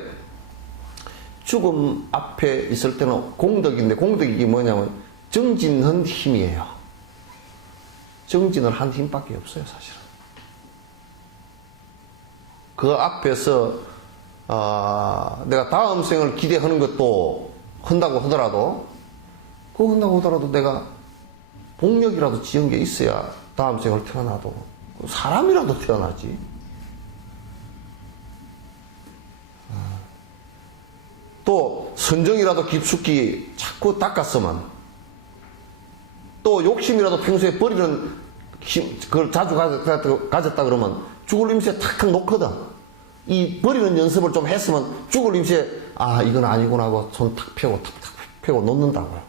죽음 앞에 있을 때는 공덕인데, 공덕이 뭐냐면 정진한 힘이에요. 정진을 한 힘밖에 없어요, 사실은. 그 앞에서 내가 다음 생을 기대하는 것도 한다고 하더라도, 그거 한다고 하더라도 내가 복력이라도 지은 게 있어야 다음 생을 태어나도 사람이라도 태어나지. 또 선정이라도 깊숙이 자꾸 닦았으면, 또 욕심이라도 평소에 버리는 힘, 그걸 자주 가졌다 그러면 죽을 임시에 탁탁 놓거든. 이 버리는 연습을 좀 했으면 죽을 임시에 이건 아니구나 하고 손 탁 펴고 탁탁 펴고 놓는다고요.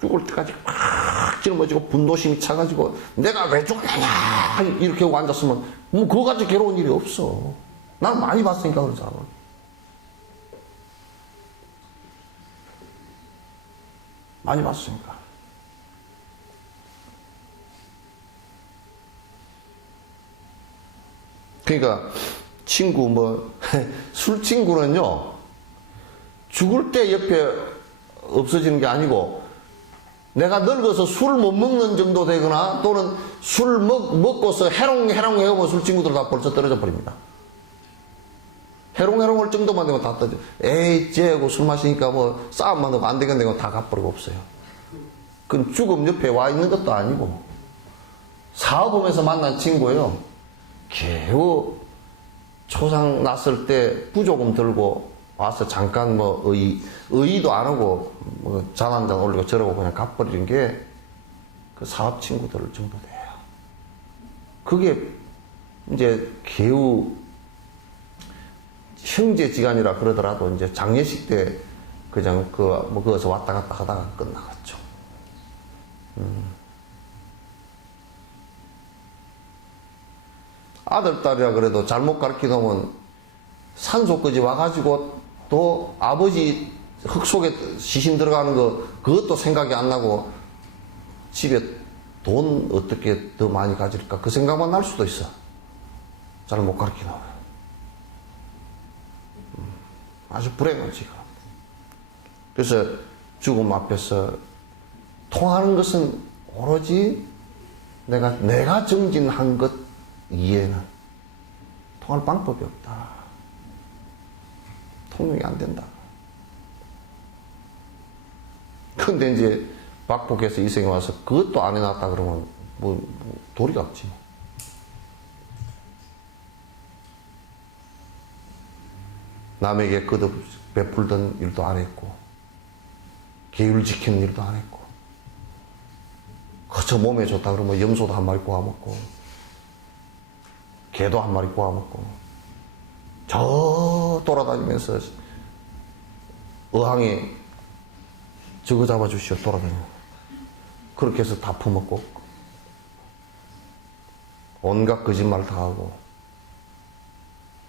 죽을 때까지 막 짊어지고 분노심이 차가지고 내가 왜 죽느냐 이렇게 하고 앉았으면 뭐 그거 가지고 괴로운 일이 없어. 난 많이 봤으니까 그런 사람은. 많이 봤으니까. 그러니까 친구 술 친구는요, 죽을 때 옆에 없어지는 게 아니고 내가 늙어서 술 못 먹는 정도 되거나 또는 술 먹고서 해롱해롱 해오면 술 친구들 다 벌써 떨어져 버립니다. 해롱해롱 할 정도만 되면 다 떨어져. 에이, 쟤하고 술 마시니까 뭐 싸움만 하고 안 되겠네. 다 가버리고 없어요. 그건 죽음 옆에 와 있는 것도 아니고 사업하면서 만난 친구예요. 겨우 초상 났을 때 부조금 들고 와서 잠깐 뭐 의의도 안 하고 뭐 잔 한 잔 올리고 저러고 그냥 가버리는 게 그 사업 친구들 정도 돼요. 그게 이제 겨우 형제지간이라 그러더라도 이제 장례식 때 그냥 거기서 왔다 갔다 하다가 끝나갔죠. 아들, 딸이라 그래도 잘못 가르치놓으면 산소까지 와가지고 또 아버지 흙 속에 시신 들어가는 거 그것도 생각이 안 나고 집에 돈 어떻게 더 많이 가질까 그 생각만 날 수도 있어. 잘못 가르치놓으면. 아주 불행한 지금. 그래서 죽음 앞에서 통하는 것은 오로지 내가 정진한 것 이해는 통할 방법이 없다. 통용이 안 된다. 근데 이제 박복해서 이 생에 와서 그것도 안 해놨다 그러면 뭐 도리가 없지. 남에게 거듭 베풀던 일도 안 했고 계율 지키는 일도 안 했고 그저 몸에 좋다 그러면 염소도 한 마리 구워먹고 개도 한 마리 구워먹고 저 돌아다니면서 어항에 저거 잡아주시오 돌아다니고 그렇게 해서 다 퍼먹고 온갖 거짓말 다 하고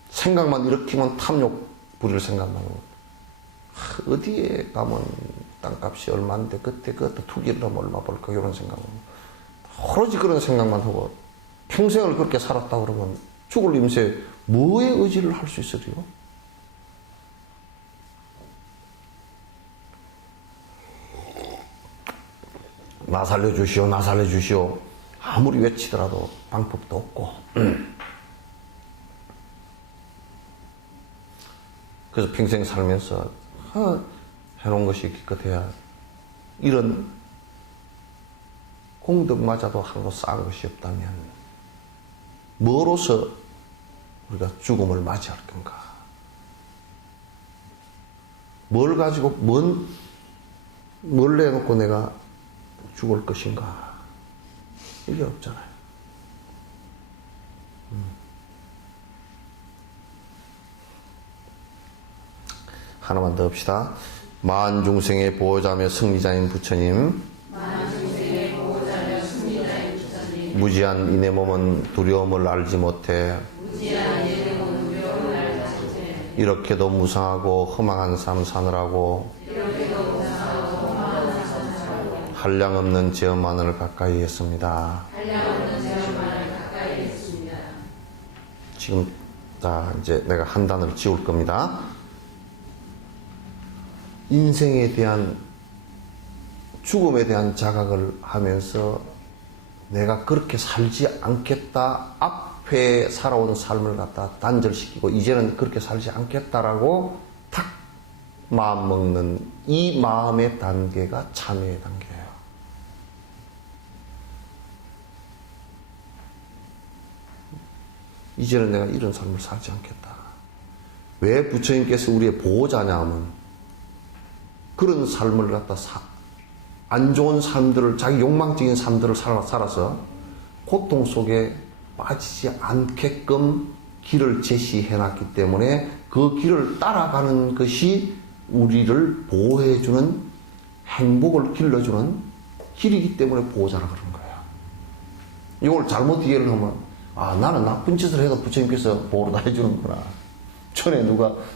생각만 일으키면 탐욕 부릴 생각만 하고 어디에 가면 땅값이 얼마인데 그때 그것도 투기를 하면 얼마 벌까 이런 생각하고 오로지 그런 생각만 하고 평생을 그렇게 살았다 그러면 죽을 임세 뭐에 의지를 할 수 있으리요? 나 살려주시오, 나 살려주시오. 아무리 외치더라도 방법도 없고. 그래서 평생 살면서 해놓은 것이 기껏해야 이런 공덕마저도 하고 쌓은 것이 없다면 뭐로서 우리가 죽음을 맞이할 건가? 뭘 가지고 뭘 내놓고 내가 죽을 것인가? 이게 없잖아요. 하나만 더 합시다. 만중생의 보호자며 승리자인 부처님, 무지한 이내 몸은 두려움을 알지 못해 이렇게도 무상하고 허망한 삶 사느라고 한량없는 죄업만을 가까이 했습니다. 지금 이제 내가 한 단을 지울 겁니다. 인생에 대한 죽음에 대한 자각을 하면서 내가 그렇게 살지 않겠다, 앞에 살아온 삶을 갖다 단절시키고 이제는 그렇게 살지 않겠다라고 탁 마음 먹는 이 마음의 단계가 참회의 단계예요. 이제는 내가 이런 삶을 살지 않겠다. 왜 부처님께서 우리의 보호자냐 하면 그런 삶을 갖다 안 좋은 삶들을, 자기 욕망적인 삶들을 살아서 고통 속에 빠지지 않게끔 길을 제시해놨기 때문에 그 길을 따라가는 것이 우리를 보호해주는, 행복을 길러주는 길이기 때문에 보호자라 그런 거예요. 이걸 잘못 이해를 하면, 나는 나쁜 짓을 해도 부처님께서 보호를 다 해주는구나. 전에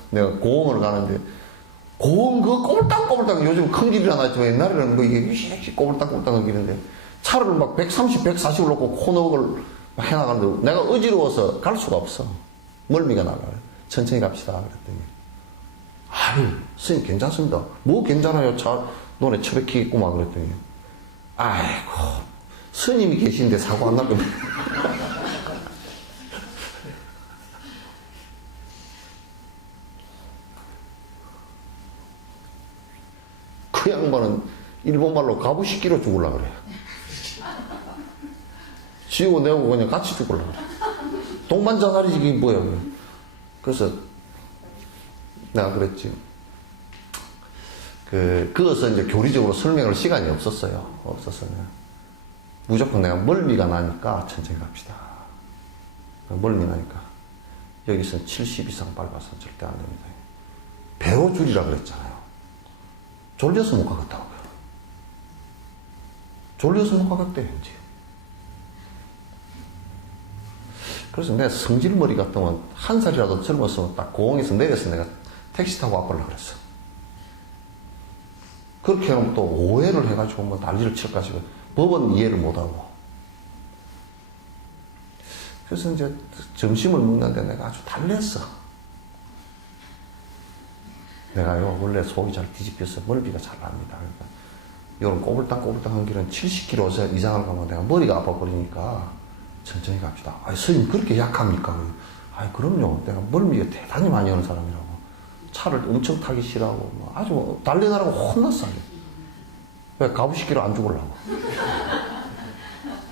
내가 고흥을 가는데, 고흥 그 꼬불땅꼬불땅, 요즘 큰 길이라 나왔지만 옛날에는 이게 꼬불땅꼬불땅 길인데 차를 막 130, 140을 놓고 코너를 막 해나가는데 내가 어지러워서 갈 수가 없어. 멀미가 나가요. 천천히 갑시다. 그랬더니 아유, 스님 괜찮습니다. 뭐 괜찮아요? 너네 처박히겠구만 그랬더니, 아이고, 스님이 계신데 사고 안 날 겁니다. 그 양반은 일본말로 가부시키로 죽으려고 그래요. 지우고 내고 그냥 같이 죽으려고 그래. 동반자살이지, 이게 뭐야. 그래서 내가 그랬지. 그것은 이제 교리적으로 설명할 시간이 없었어요. 무조건 내가 멀미가 나니까 천천히 갑시다. 멀미 나니까. 여기서는 70 이상 밟아서 절대 안 됩니다. 배로 줄이라 그랬잖아요. 졸려서 못 가겠다고요. 졸려서 못 가겠대요, 이제. 그래서 내가 성질머리 같으면 한 살이라도 젊었으면 딱 공항에서 내려서 내가 택시 타고 와보려고 그랬어. 그렇게 하면 또 오해를 해가지고 뭐 난리를 칠까지고 법은 이해를 못하고. 그래서 이제 점심을 먹는데 내가 아주 달랬어. 내가요, 원래 속이 잘 뒤집혀서 멀미가 잘 납니다. 그러니까 이런 꼬불딱꼬불딱한 길은 70km 이상을 가면 내가 머리가 아파버리니까 천천히 갑시다. 아이, 스님 그렇게 약합니까? 아이, 그럼요. 내가 멀미가 대단히 많이 오는 사람이라고. 차를 엄청 타기 싫어하고, 뭐 아주 달려나라고 혼났어. 왜 가부시키로 안 죽으려고.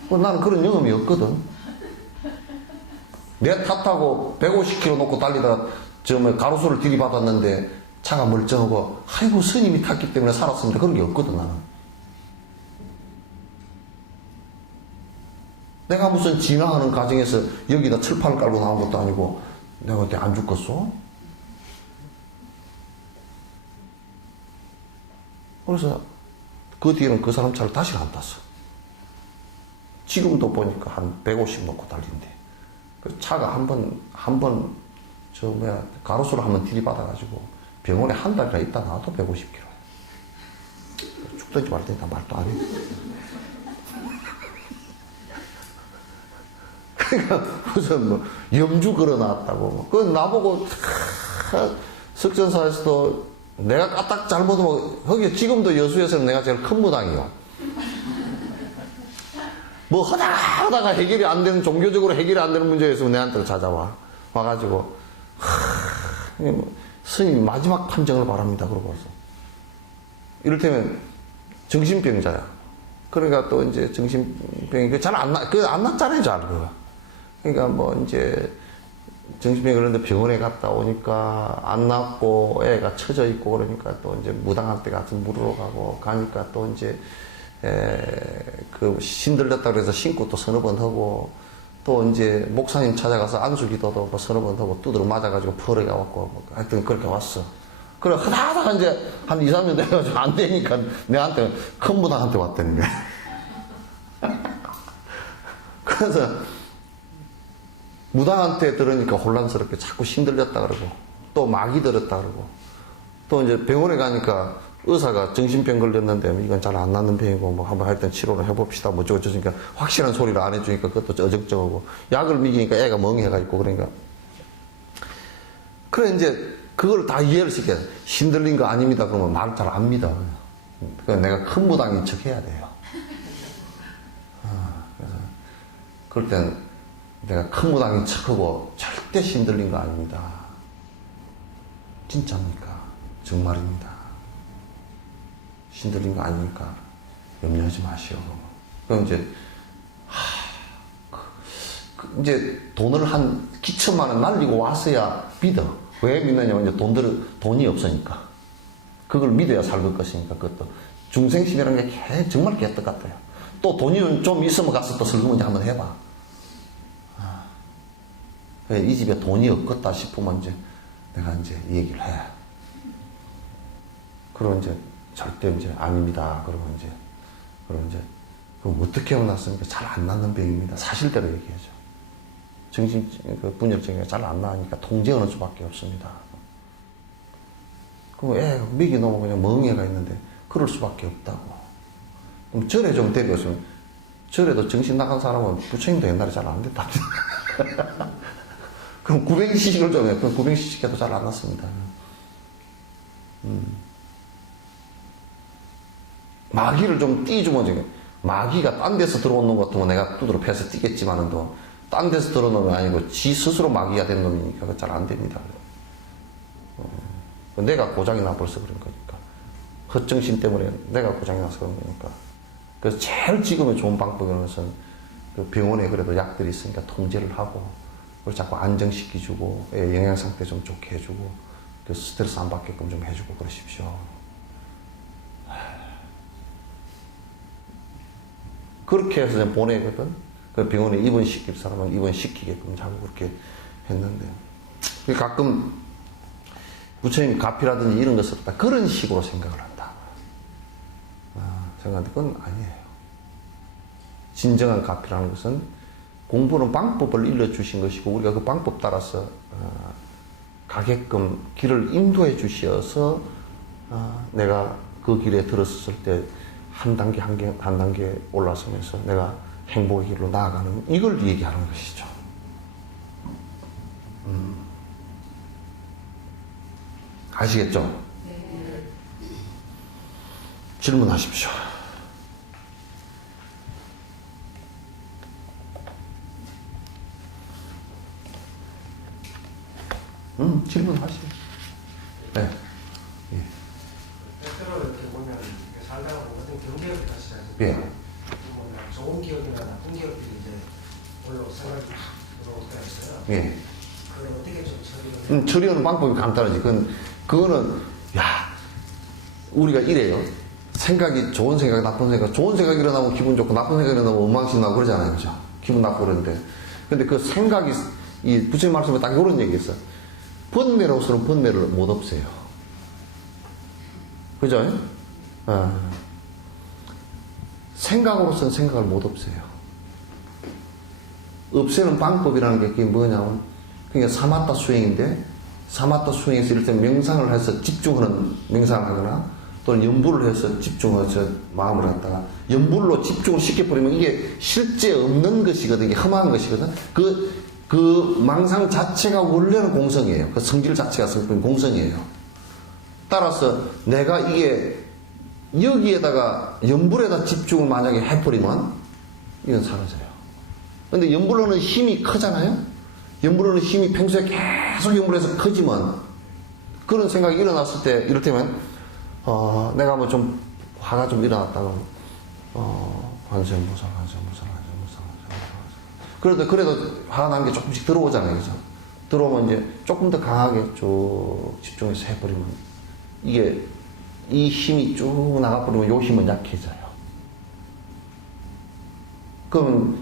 나는 그런 경험이 없거든. 내 탓하고 150km 놓고 달리다가 가로수를 들이받았는데 차가 멀쩡하고, 아이고, 스님이 탔기 때문에 살았습니다. 그런 게 없거든, 나는. 내가 무슨 진화하는 과정에서 여기다 철판을 깔고 나온 것도 아니고, 내가 그때 안 죽겠어? 그래서 그 뒤에는 그 사람 차를 다시 안 탔어. 지금도 보니까 한 150 놓고 달린대. 그 차가 가로수를 한번 들이받아가지고 병원에 한 달이나 있다 나와도 150km. 죽든지 말든지 다 말도 안 해. 그러니까 무슨 뭐 염주 걸어놨다고. 그 나보고 석전사에서도 내가 까딱 잘못하면 거기 지금도 여수에서는 내가 제일 큰 무당이요. 뭐 하다가 해결이 안 되는, 종교적으로 해결이 안 되는 문제에 있으면 내한테 찾아와. 와가지고 스님 마지막 판정을 바랍니다. 그러고 왔어. 이를테면 정신병자야. 그러니까 또 이제 정신병이 잘 안 났잖아요, 잘. 그러니까 뭐 이제 정신병이 그런데 병원에 갔다 오니까 안 낫고 애가 처져 있고 그러니까 또 이제 무당한테 가서 물으러 가니까 또 이제 신들렸다 그래서 신고 또 서너 번 하고, 또 이제 목사님 찾아가서 안수기도도 서너 번 하고 두드러 맞아가지고 펄어가 왔고, 하여튼 그렇게 왔어. 그래, 하다가 이제 한 2, 3년 돼가지고 안 되니까 내한테, 큰 무당한테 왔다는 거야. 그래서 무당한테 들으니까 혼란스럽게 자꾸 신들렸다 그러고, 또 마귀 들었다 그러고, 또 이제 병원에 가니까 의사가 정신병 걸렸는데 이건 잘 안 낫는 병이고 뭐 한번 하여튼 치료를 해봅시다 뭐 저쩌니까 확실한 소리를 안 해주니까 그것도 어정쩡하고, 약을 먹이니까 애가 멍해가 있고, 그러니까 그래 이제 그걸 다 이해를 시켜야 돼. 신들린 거 아닙니다 그러면 말을 잘 안 믿어. 그래서 내가 큰 무당인 척 해야 돼요. 그래서 그럴 땐 내가 큰 무당인 척하고 절대 신들린 거 아닙니다. 진짜입니까? 정말입니다. 신들린 거 아니니까 염려하지 마시오. 그럼 이제 이제 돈을 한 기천만 원 날리고 왔어야 믿어. 왜 믿느냐면 이제 돈이 없으니까. 그걸 믿어야 살 것이니까. 그것도 중생심이라는 게 정말 개떡 같아요. 또 돈이 좀 있으면 가서 또 설거문제 한번 해봐. 이 집에 돈이 없겠다 싶으면 이제 내가 이제 얘기를 해. 그럼 이제 절대 이제 아닙니다. 그럼 이제 그럼 어떻게 하면 낫습니까? 잘 안 낫는 병입니다. 사실대로 얘기하죠. 분열증이 잘 안 나으니까 통제하는 수밖에 없습니다. 그럼 맥이 너무 그냥 멍해가 있는데 그럴 수밖에 없다고. 그럼 절에 좀 데려오시면, 절에도 정신 나간 사람은 부처님도 옛날에 잘 안 됐다. 그럼 구뱅시식을 좀 해. 그럼 구뱅시식 해도 잘 안 났습니다. 마귀를 좀 띄주면 되게 마귀가 딴 데서 들어오는 것 같으면 내가 두드러 패서 뛰겠지만은 딴 데서 들어오는 건 아니고 지 스스로 마귀가 된 놈이니까 그거 잘 안 됩니다. 내가 고장이 나버려서 그런 거니까. 헛정신 때문에 내가 고장이 나서 그런 거니까. 그래서 제일 지금의 좋은 방법인 것은 그 병원에 그래도 약들이 있으니까 통제를 하고 그걸 자꾸 안정시켜주고 영양 상태 좀 좋게 해주고 그 스트레스 안 받게끔 좀 해주고 그러십시오. 그렇게 해서 보내거든. 그 병원에 입원시킬 사람은 입원시키게끔 자꾸 그렇게 했는데. 가끔 부처님 가피라든지 이런 것을 다 그런 식으로 생각을 한다. 생각하는데 그건 아니에요. 진정한 가피라는 것은 공부는 방법을 일러주신 것이고 우리가 그 방법 따라서 가게끔 길을 인도해 주셔서 내가 그 길에 들었을 때 한 단계 한 단계 올라서면서 내가 행복의 길로 나아가는 이걸 얘기하는 것이죠. 아시겠죠? 네. 질문하십시오. 질문하시오. 네. 예. 때때로 이렇게 보면 살다가 어떤 경계를 다시잖아요. 예. 좋은 기업이나 나쁜 기업들이 이제 물론 생각이 들어올 때가 있어요. 예. 그걸 어떻게 좀 처리를? 처리하는 방법이 간단하지. 그거는 우리가 이래요. 생각이 좋은 생각, 나쁜 생각, 좋은 생각이 일어나면 기분 좋고 나쁜 생각이 일어나면 엉망신 나고 그러잖아요, 그죠? 기분 나쁘고 그러는데. 근데 그 생각이 이 부처님 말씀에 딱 이런 얘기 있어요. 번뇌로서는 번뇌를 못 없애요. 그죠? 생각으로서는 생각을 못 없애요. 없애는 방법이라는 게 그게 뭐냐면, 그러니까 사마타 수행인데, 사마타 수행에서 이럴 때 명상을 해서 집중하는, 명상을 하거나, 또는 연불을 해서 집중해서 마음을 갖다가, 연불로 집중을 시켜버리면 이게 실제 없는 것이거든, 이게 험한 것이거든. 그 망상 자체가 원래는 공성이에요. 그 성질 자체가 공성이에요. 따라서 내가 이게 여기에다가 연불에다 집중을 만약에 해버리면 이건 사라져요. 근데 연불로는 힘이 크잖아요. 연불로는 힘이 평소에 계속 연불해서 커지면 그런 생각이 일어났을 때 이를테면 내가 뭐 좀 화가 좀 일어났다가 관세음보살 그래도 화가 난 게 조금씩 들어오잖아요. 그죠? 들어오면 이제 조금 더 강하게 쭉 집중해서 해버리면 이게 이 힘이 쭉 나가버리면 요 힘은 약해져요. 그럼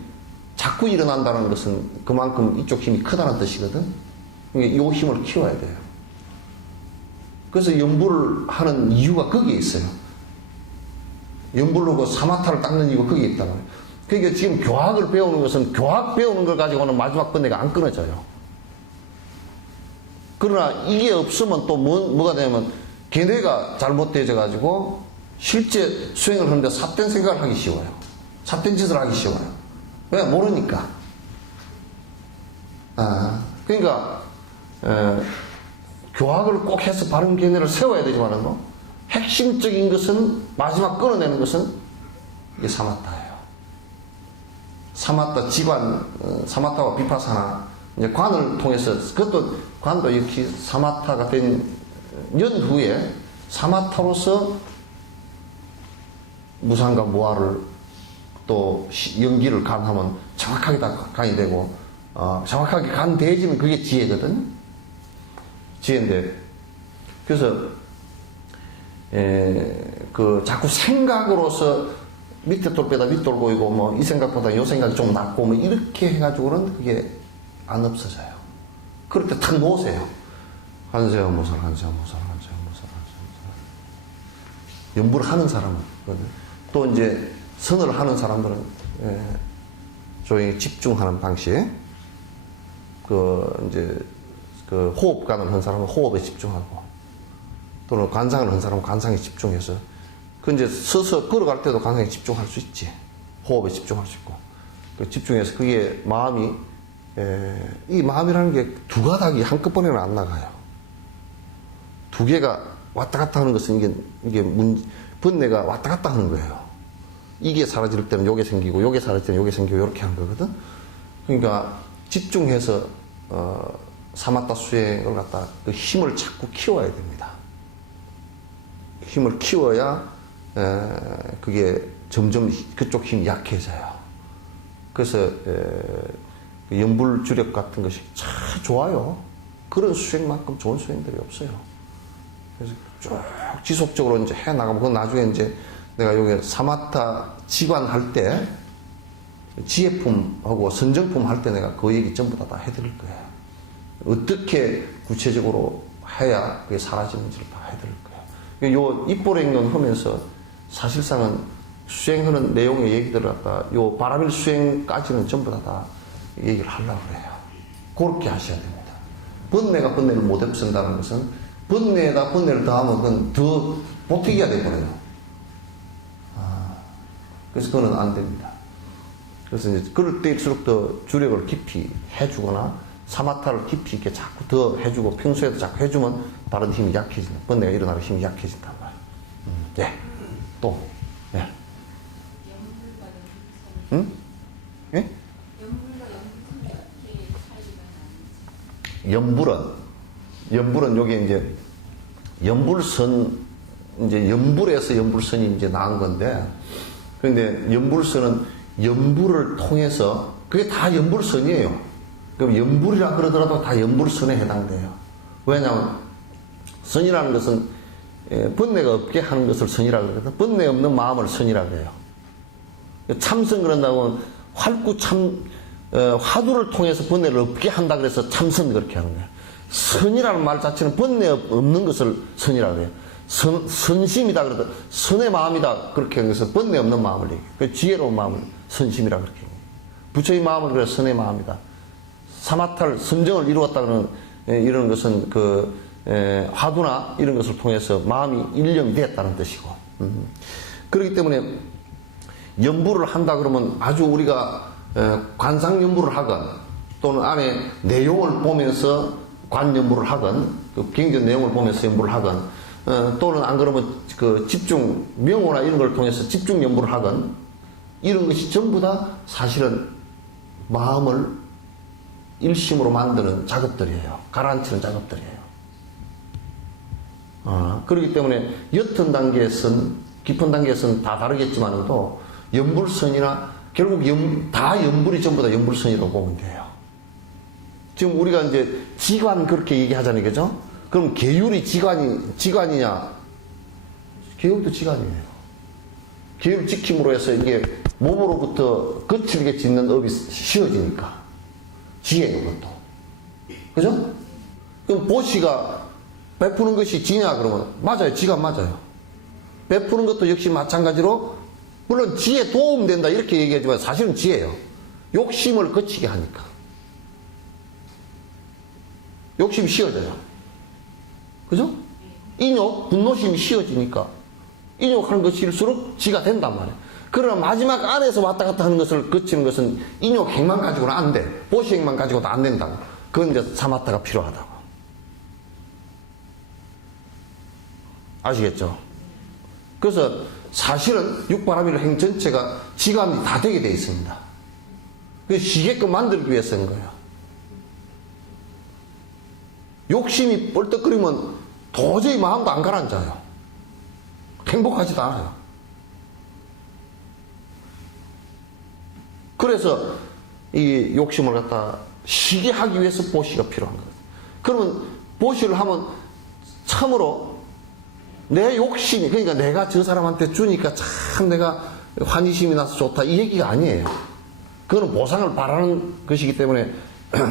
자꾸 일어난다는 것은 그만큼 이쪽 힘이 크다는 뜻이거든. 이 힘을 키워야 돼요. 그래서 연불을 하는 이유가 거기에 있어요. 연불로 그 사마타를 닦는 이유가 거기에 있단 말이에요. 그러니까 지금 교학을 배우는 것은 교학 배우는 걸 가지고는 마지막 번뇌가 안 끊어져요. 그러나 이게 없으면 또 뭐가 되냐면 걔네가 잘못되어져 가지고 실제 수행을 하는데 삿된 생각을 하기 쉬워요. 삿된 짓을 하기 쉬워요. 왜? 모르니까. 그러니까 교학을 꼭 해서 바른 견해를 세워야 되지만은 핵심적인 것은 마지막 끊어내는 것은 이게 사마타예요. 사마타 지관, 사마타와 비파사나 이제 관을 통해서 그것도 관도 이렇게 사마타가 된 연후에 사마타로서 무상과 무아를 또 연기를 간하면 정확하게 다 간이 되고 정확하게 간 대지는 그게 지혜거든. 지혜인데 그래서 자꾸 생각으로서 밑에 돌 빼다 윗돌 보이고 뭐 이 생각보다 요 생각이 좀 낫고 뭐 이렇게 해가지고는 그게 안 없어져요. 그럴 때 탁 놓으세요. 한세음보살 연불을 하는 사람은 또 이제 선을 하는 사람들은 조용히 집중하는 방식 이제 호흡관을 한 사람은 호흡에 집중하고 또는 관상을 한 사람은 관상에 집중해서 이제 서서 걸어갈 때도 관상에 집중할 수 있지. 호흡에 집중할 수 있고 집중해서 그게 마음이 이 마음이라는 게 두 가닥이 한꺼번에는 안 나가요. 두 개가 왔다 갔다 하는 것은 번뇌가 왔다 갔다 하는 거예요. 이게 사라질 때는 요게 생기고, 요게 사라질 때는 요게 생기고, 요렇게 하는 거거든. 그러니까 집중해서, 사마타 수행을 갖다 그 힘을 자꾸 키워야 됩니다. 힘을 키워야, 그게 점점 그쪽 힘이 약해져요. 그래서, 그 연불주력 같은 것이 참 좋아요. 그런 수행만큼 좋은 수행들이 없어요. 그래서 쭉 지속적으로 이제 해 나가면, 그건 나중에 이제 내가 여기 사마타 지관할 때, 지혜품하고 선정품 할 때 내가 그 얘기 전부 다 해드릴 거예요. 어떻게 구체적으로 해야 그게 사라지는지를 다 해드릴 거예요. 요 입보랭론 하면서 사실상은 수행하는 내용의 얘기들을 갖다 요 바라밀 수행까지는 전부 다 얘기를 하려고 그래요. 그렇게 하셔야 됩니다. 번뇌가 번뇌를 못 없앤다는 것은 번뇌에다 번뇌를 더하면 그건 더 보태기가 돼버려요. 그래서 그거는 안 됩니다. 그래서 이제 그럴 때일수록 더 주력을 깊이 해주거나 사마타를 깊이 이렇게 자꾸 더 해주고 평소에도 자꾸 해주면 다른 힘이 약해진다. 번뇌가 일어나는 힘이 약해진단 말이에요. 예. 또. 예. 응? 예? 연불은 요게 이제 연불선, 이제 연불에서 연불선이 이제 나온 건데, 그런데 연불선은 연불을 통해서, 그게 다 연불선이에요. 그럼 연불이라 그러더라도 다 연불선에 해당돼요. 왜냐하면 선이라는 것은 번뇌가 없게 하는 것을 선이라고 그러거든. 번뇌 없는 마음을 선이라고 해요. 참선 그런다고 하면 화두를 통해서 번뇌를 없게 한다 그래서 참선 그렇게 하는 거예요. 선이라는 말 자체는 번뇌 없는 것을 선이라고 해요. 선심이다 그러다 선의 마음이다 그렇게 하는 것은 번뇌 없는 마음을 얘기해요. 그 지혜로운 마음을 선심이라 그렇게 해요. 부처의 마음을 그래서 선의 마음이다. 사마타를 선정을 이루었다 그러는 이런 것은 화두나 이런 것을 통해서 마음이 일념이 되었다는 뜻이고, 그렇기 때문에 연부를 한다 그러면 아주 우리가 관상 연부를 하건 또는 안에 내용을 보면서 관 연부를 하건 그 경전 내용을 보면서 연부를 하건 또는 안 그러면 그 집중 명호나 이런 걸 통해서 집중 연부를 하건 이런 것이 전부 다 사실은 마음을 일심으로 만드는 작업들이에요. 가라앉히는 작업들이에요. 그렇기 때문에 옅은 단계에서는, 깊은 단계에서는 다 다르겠지만도 연불선이나 결국 다 연불이 전부 다 연불선이라고 보면 돼요. 지금 우리가 이제 지관 그렇게 얘기하잖아요. 그죠? 그럼 계율이 지관이냐? 계율도 지관이에요. 계율 지킴으로 해서 이게 몸으로부터 거칠게 짓는 업이 쉬워지니까. 지혜요, 그것도. 그죠? 그럼 보시가 베푸는 것이 지냐, 그러면? 맞아요. 지가 맞아요. 베푸는 것도 역시 마찬가지로, 물론 지혜 도움된다, 이렇게 얘기하지만 사실은 지혜예요. 욕심을 거치게 하니까. 욕심이 쉬워져요. 그죠? 인욕, 분노심이 쉬워지니까. 인욕하는 것일수록 지가 된단 말이에요. 그러나 마지막 안에서 왔다 갔다 하는 것을 거치는 것은 인욕 행만 가지고는 안 돼. 보시 행만 가지고도 안 된다고. 그건 이제 사마타가 필요하다고. 아시겠죠? 그래서 사실은 육바라밀 행 전체가 지감이 다 되게 돼 있습니다. 그래서 쉬게끔 만들기 위해서 한 거예요. 욕심이 뻘떡거리면 도저히 마음도 안 가라앉아요. 행복하지도 않아요. 그래서 이 욕심을 갖다 쉬게 하기 위해서 보시가 필요한 거예요. 그러면 보시를 하면 참으로 내 욕심이, 그러니까 내가 저 사람한테 주니까 참 내가 환희심이 나서 좋다 이 얘기가 아니에요. 그거는 보상을 바라는 것이기 때문에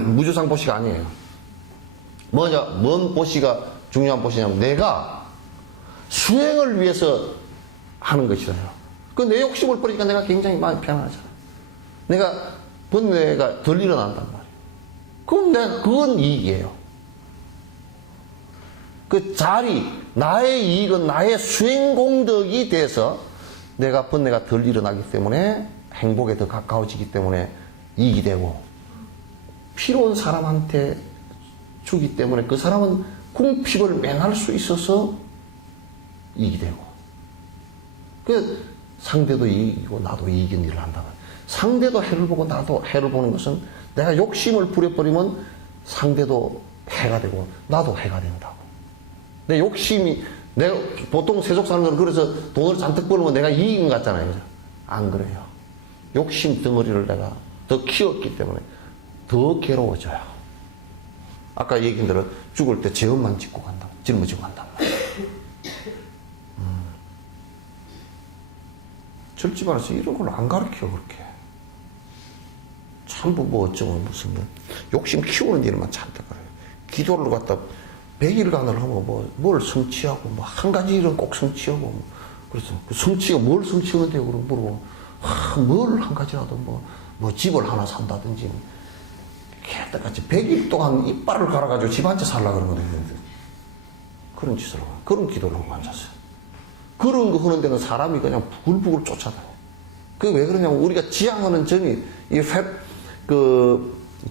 무주상 보시가 아니에요. 뭔 보시가 중요한 보시냐면 내가 수행을 위해서 하는 것이라요. 그 내 욕심을 버리니까 내가 굉장히 마음이 편안하잖아. 내가 번뇌가 덜 일어난단 말이에요. 그럼 그건 이익이에요. 그 자리, 나의 이익은 나의 수행 공덕이 돼서 내가 번뇌가 덜 일어나기 때문에 행복에 더 가까워지기 때문에 이익이 되고, 필요한 사람한테 주기 때문에 그 사람은 궁핍을 맹할 수 있어서 이익이 되고. 그 상대도 이익이고 나도 이익인 일을 한다고. 상대도 해를 보고 나도 해를 보는 것은 내가 욕심을 부려버리면 상대도 해가 되고 나도 해가 된다고. 내 욕심이, 내가 보통 세속 사람들은 그래서 돈을 잔뜩 벌면 내가 이익인 것 같잖아요. 그죠? 안 그래요. 욕심 덩어리를 내가 더 키웠기 때문에 더 괴로워져요. 아까 얘기한 대로 죽을 때 죄업만 짓고 간다. 짊어지고 간단 말이에요. 절집안에서 이런 걸 안 가르쳐, 그렇게. 참부 뭐 어쩌면 무슨 욕심 키우는 일만 잔뜩 그래요. 기도를 갖다 100일간을 하면 뭘 성취하고, 한 가지 일은 꼭 성취하고, 그래서 그 성취가 뭘 성취하는데요? 그럼 물어보면, 뭘 한 가지라도 뭐 집을 하나 산다든지, 개떡같이 100일 동안 이빨을 갈아가지고 집 한 채 살려고 그러거든요. 그런 짓을 하고, 그런 기도를 하고 앉았어요. 그런 거 하는 데는 사람이 그냥 부글부글 쫓아다녀요. 그게 왜 그러냐면 우리가 지향하는 점이,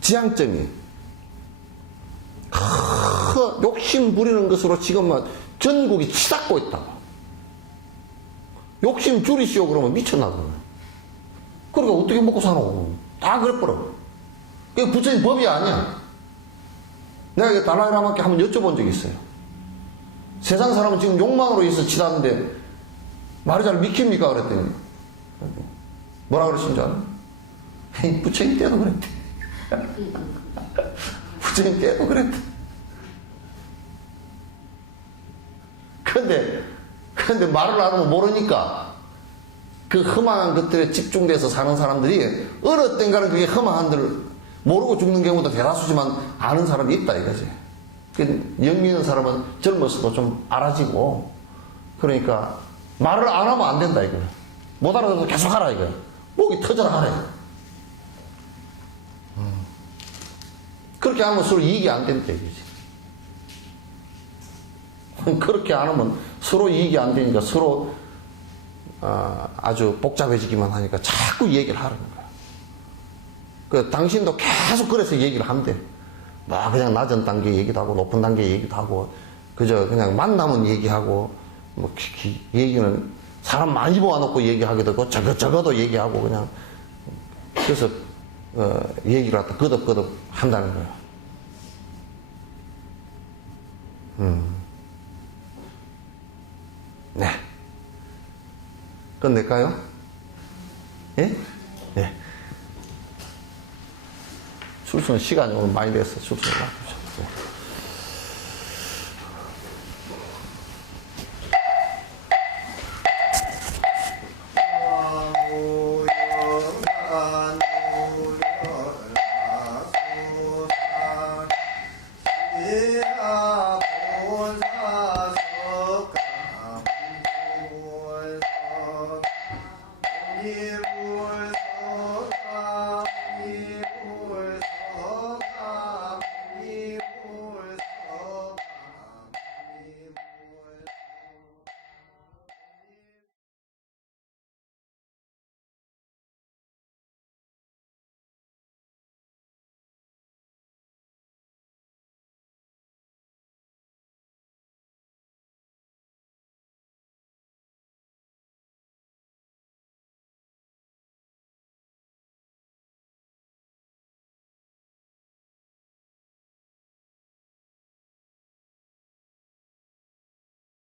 지향점이, 욕심 부리는 것으로 지금만 전국이 치닫고 있다고. 욕심 줄이시오 그러면 미쳤나거든. 그러니까 어떻게 먹고 사노? 다 그래버려. 그게 부처님 법이 아니야. 내가 이게 달라이라마께 한번 여쭤본 적이 있어요. 세상 사람은 지금 욕망으로 있어 치닫는데 말이 잘 믿깁니까? 그랬더니 뭐라 그러신 줄 알아? 부처님 때도 그랬대. 부처님 때도 그랬대. 근데 말을 안 하면 모르니까 그 흠망한 것들에 집중돼서 사는 사람들이 어느 땐가는 그게 흠망한 들 모르고 죽는 경우도 대다수지만 아는 사람이 있다 이거지. 영 믿는 사람은 젊어서도 좀 알아지고, 그러니까 말을 안 하면 안 된다 이거야. 못 알아들어도 계속 하라 이거야. 목이 터져라 하래. 그렇게 하면 서로 이익이 안 된다 이거지. 그렇게 안 하면 서로 이익이 안 되니까 서로 아주 복잡해지기만 하니까 자꾸 얘기를 하는 거야. 그 당신도 계속 그래서 얘기를 한대. 그냥 낮은 단계 얘기도 하고 높은 단계 얘기도 하고, 그저 그냥 만나면 얘기하고, 얘기는 사람 많이 모아놓고 얘기하기도 하고, 저거도 얘기하고, 그냥. 그래서, 얘기를 갖다 거듭거듭 한다는 거야. 네. 끝낼까요? 예? 예. 출석 시간이 오늘 많이 됐어. 출석을 놔두죠.